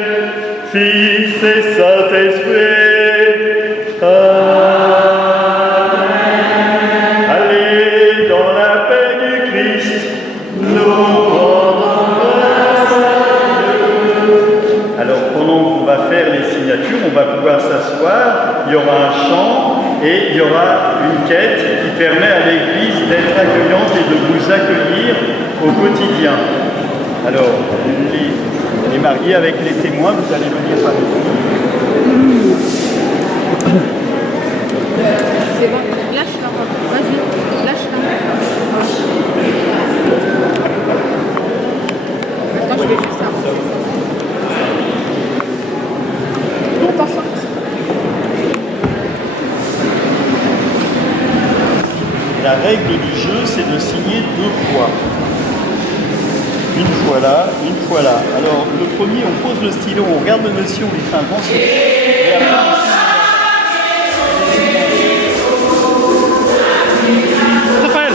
Fils et Saint-Esprit. Amen. Allez dans la paix du Christ, nous rendons grâce à Dieu. Alors pendant qu'on va faire les signatures, on va pouvoir s'asseoir, il y aura un chant et il y aura une quête qui permet à l'Église d'être accueillante et de vous accueillir au quotidien. Alors, les mariés avec les témoins, vous allez venir par ici. C'est bon, lâche-la, vas-y, lâche-la. Attends, je vais juste ça. La règle du jeu, c'est de signer 2 fois. Une fois là, une fois là. Alors, le premier, on pose le stylo, on regarde le monsieur, on lui fait un grand sourire. Et après, on signe. Raphaël.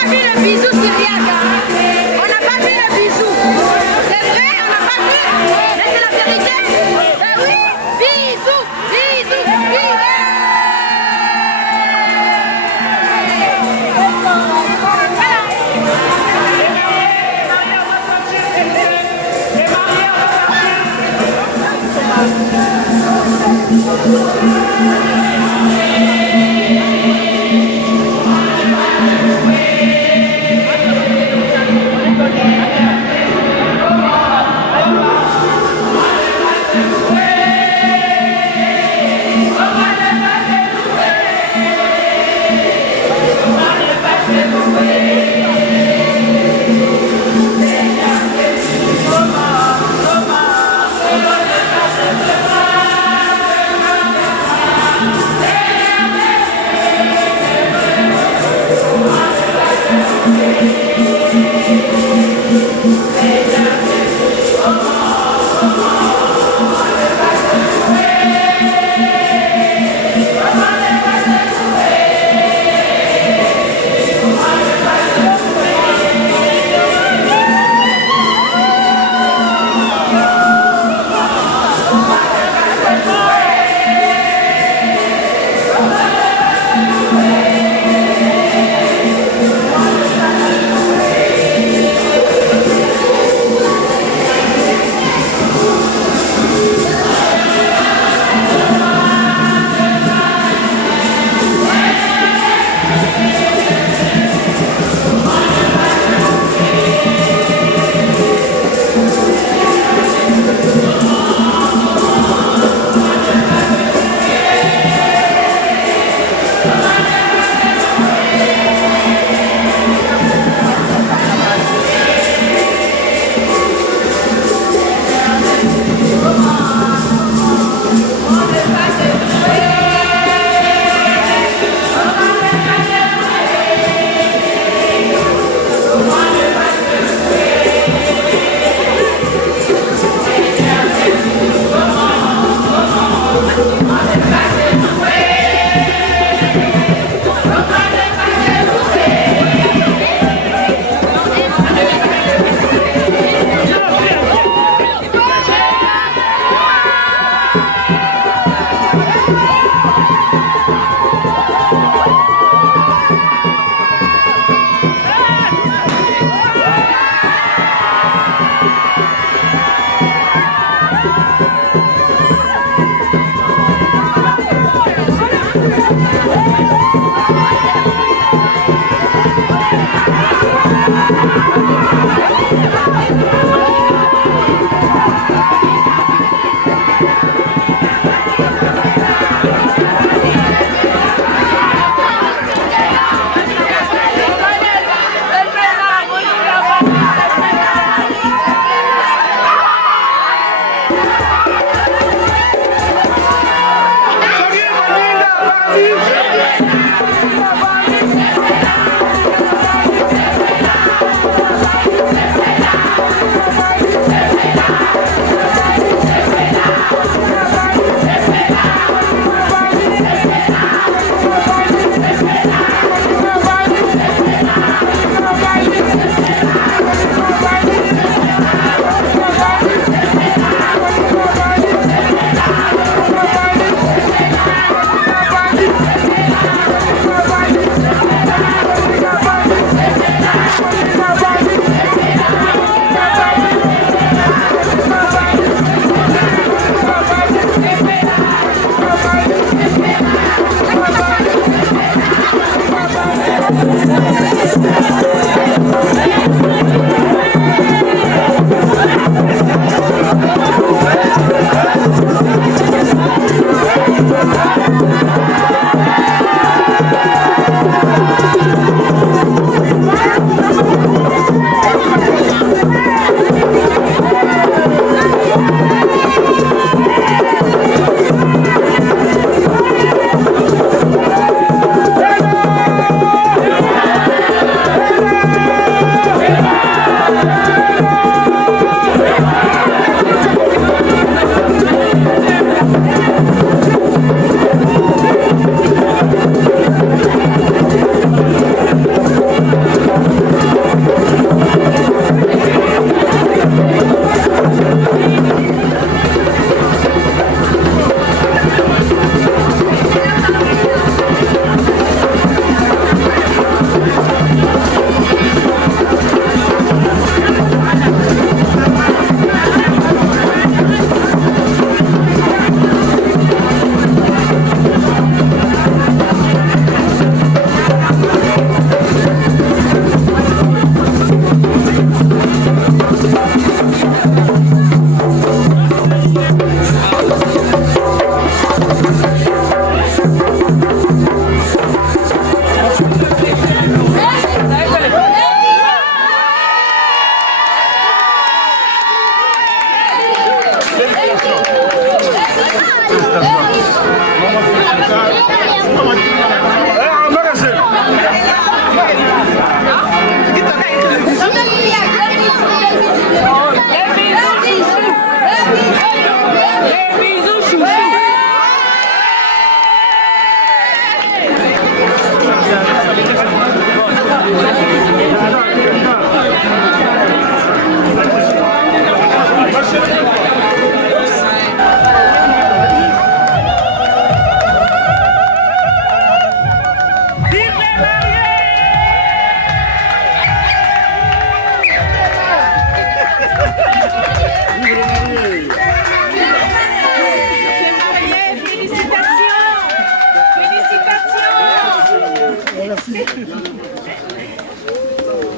pas vu le bisou syriaque. On n'a pas vu le bisou. C'est vrai, on n'a pas vu. Mais c'est la vérité. Ben oui, bisou, bisou, bisou.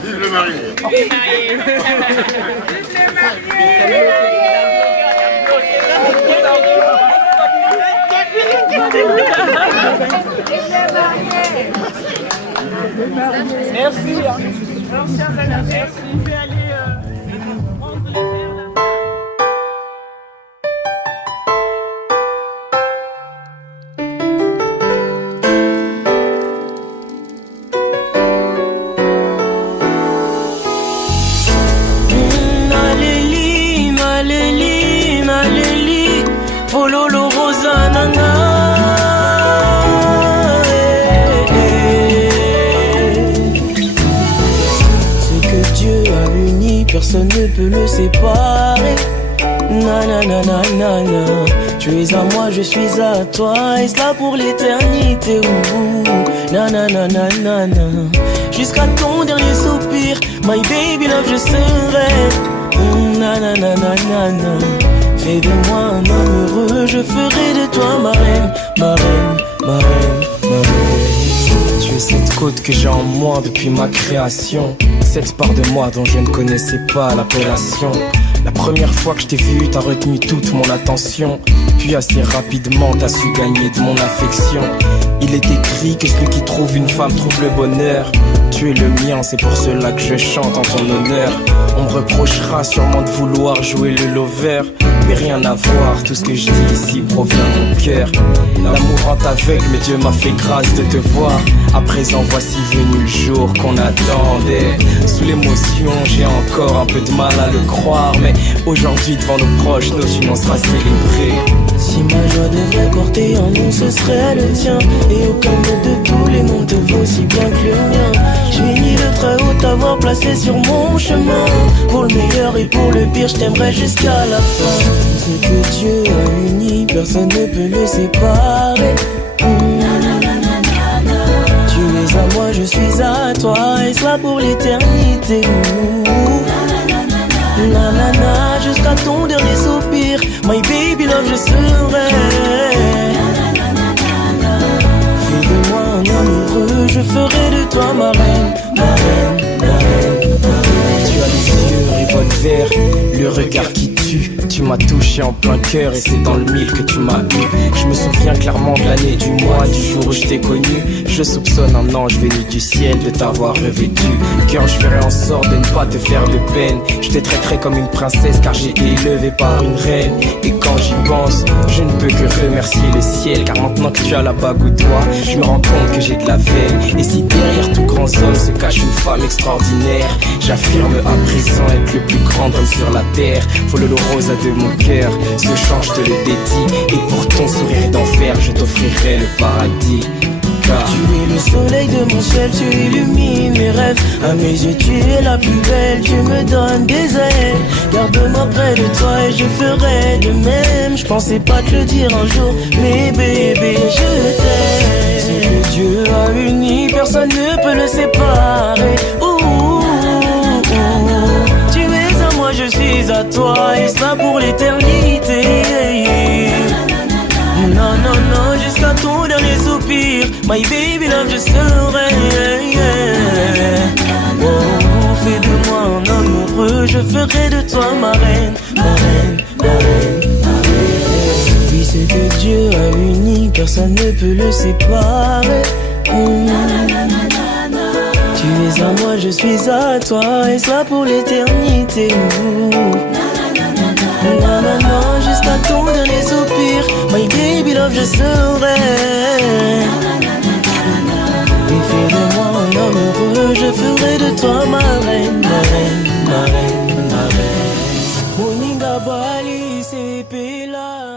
Vive le marié. Merci. Fololo Rosananga. Ce que Dieu a uni, personne ne peut le séparer. Nananana. Tu es à moi, je suis à toi, et cela pour l'éternité. Nananana. Jusqu'à ton dernier soupir, my baby love, je serai. Nananana. Fais de moi un homme heureux, je ferai de toi ma reine, ma reine, ma reine, ma reine. Tu es cette côte que j'ai en moi depuis ma création, cette part de moi dont je ne connaissais pas l'appellation. La première fois que je t'ai vu, t'as retenu toute mon attention, puis assez rapidement t'as su gagner de mon affection. Il est écrit que celui qui trouve une femme trouve le bonheur. Tu es le mien, c'est pour cela que je chante en ton honneur. On me reprochera sûrement de vouloir jouer le lover, mais rien à voir, tout ce que je dis ici provient de mon cœur. L'amour rend aveugle, mais Dieu m'a fait grâce de te voir. À présent voici venu le jour qu'on attendait. Sous l'émotion j'ai encore un peu de mal à le croire, mais aujourd'hui devant nos proches, notre union sera célébrée. Si ma joie devait porter un nom, ce serait le tien, et aucun de tous les noms te vaut si bien que le mien. Je bénis le très haut t'avoir placé sur mon chemin. Pour le meilleur et pour le pire, je t'aimerai jusqu'à la fin. Ce que Dieu a uni, personne ne peut le séparer. Tu es à moi, je suis à toi, et cela pour l'éternité. Nanana, jusqu'à ton dernier soupir, my baby love, je serai. Fais de moi un homme heureux, je ferai de toi ma reine, ma reine, ma reine, ma reine. Tu as les yeux revolver, le regard qui tue. Tu m'as touché en plein cœur et c'est dans le mille que tu m'as eu. Je me souviens clairement de l'année, du mois, du jour où je t'ai connu. Je soupçonne un ange venu du ciel de t'avoir revêtu. Cœur, je ferai en sorte de ne pas te faire de peine. Je te traiterai comme une princesse car j'ai été élevé par une reine. Et quand j'y pense, je ne peux que remercier le ciel, car maintenant que tu as la bague au doigt, je me rends compte que j'ai de la veine. Et si derrière tout grand homme se cache une femme extraordinaire, j'affirme à présent être le plus grand homme sur la terre. Follow le rosa de mon cœur, ce chant je te le dédie, et pour ton sourire d'enfer je t'offrirai le paradis. Car tu es le soleil de mon ciel, tu illumines mes rêves. À mes yeux tu es la plus belle, tu me donnes des ailes. Garde-moi près de toi et je ferai de même. Je pensais pas te le dire un jour, mais bébé je t'aime. Ce que Dieu a uni, personne ne peut le séparer. Tu es à moi, je suis à toi, et cela pour l'éternité. Non, non, non, jusqu'à ton dernier soupir, my baby love, je serai. Oh, fais de moi un homme heureux, je ferai de toi ma reine, ma reine, ma reine, ma reine. Oui, ce que Dieu a uni, personne ne peut le séparer. Tu es à moi, je suis à toi, et cela pour l'éternité. Nanana, jusqu'à ton dernier soupir, my baby love, je serai. Et fais de moi un homme heureux, je ferai de toi ma reine, ma reine, ma reine, ma reine. Moninga Bali, c'est Pela.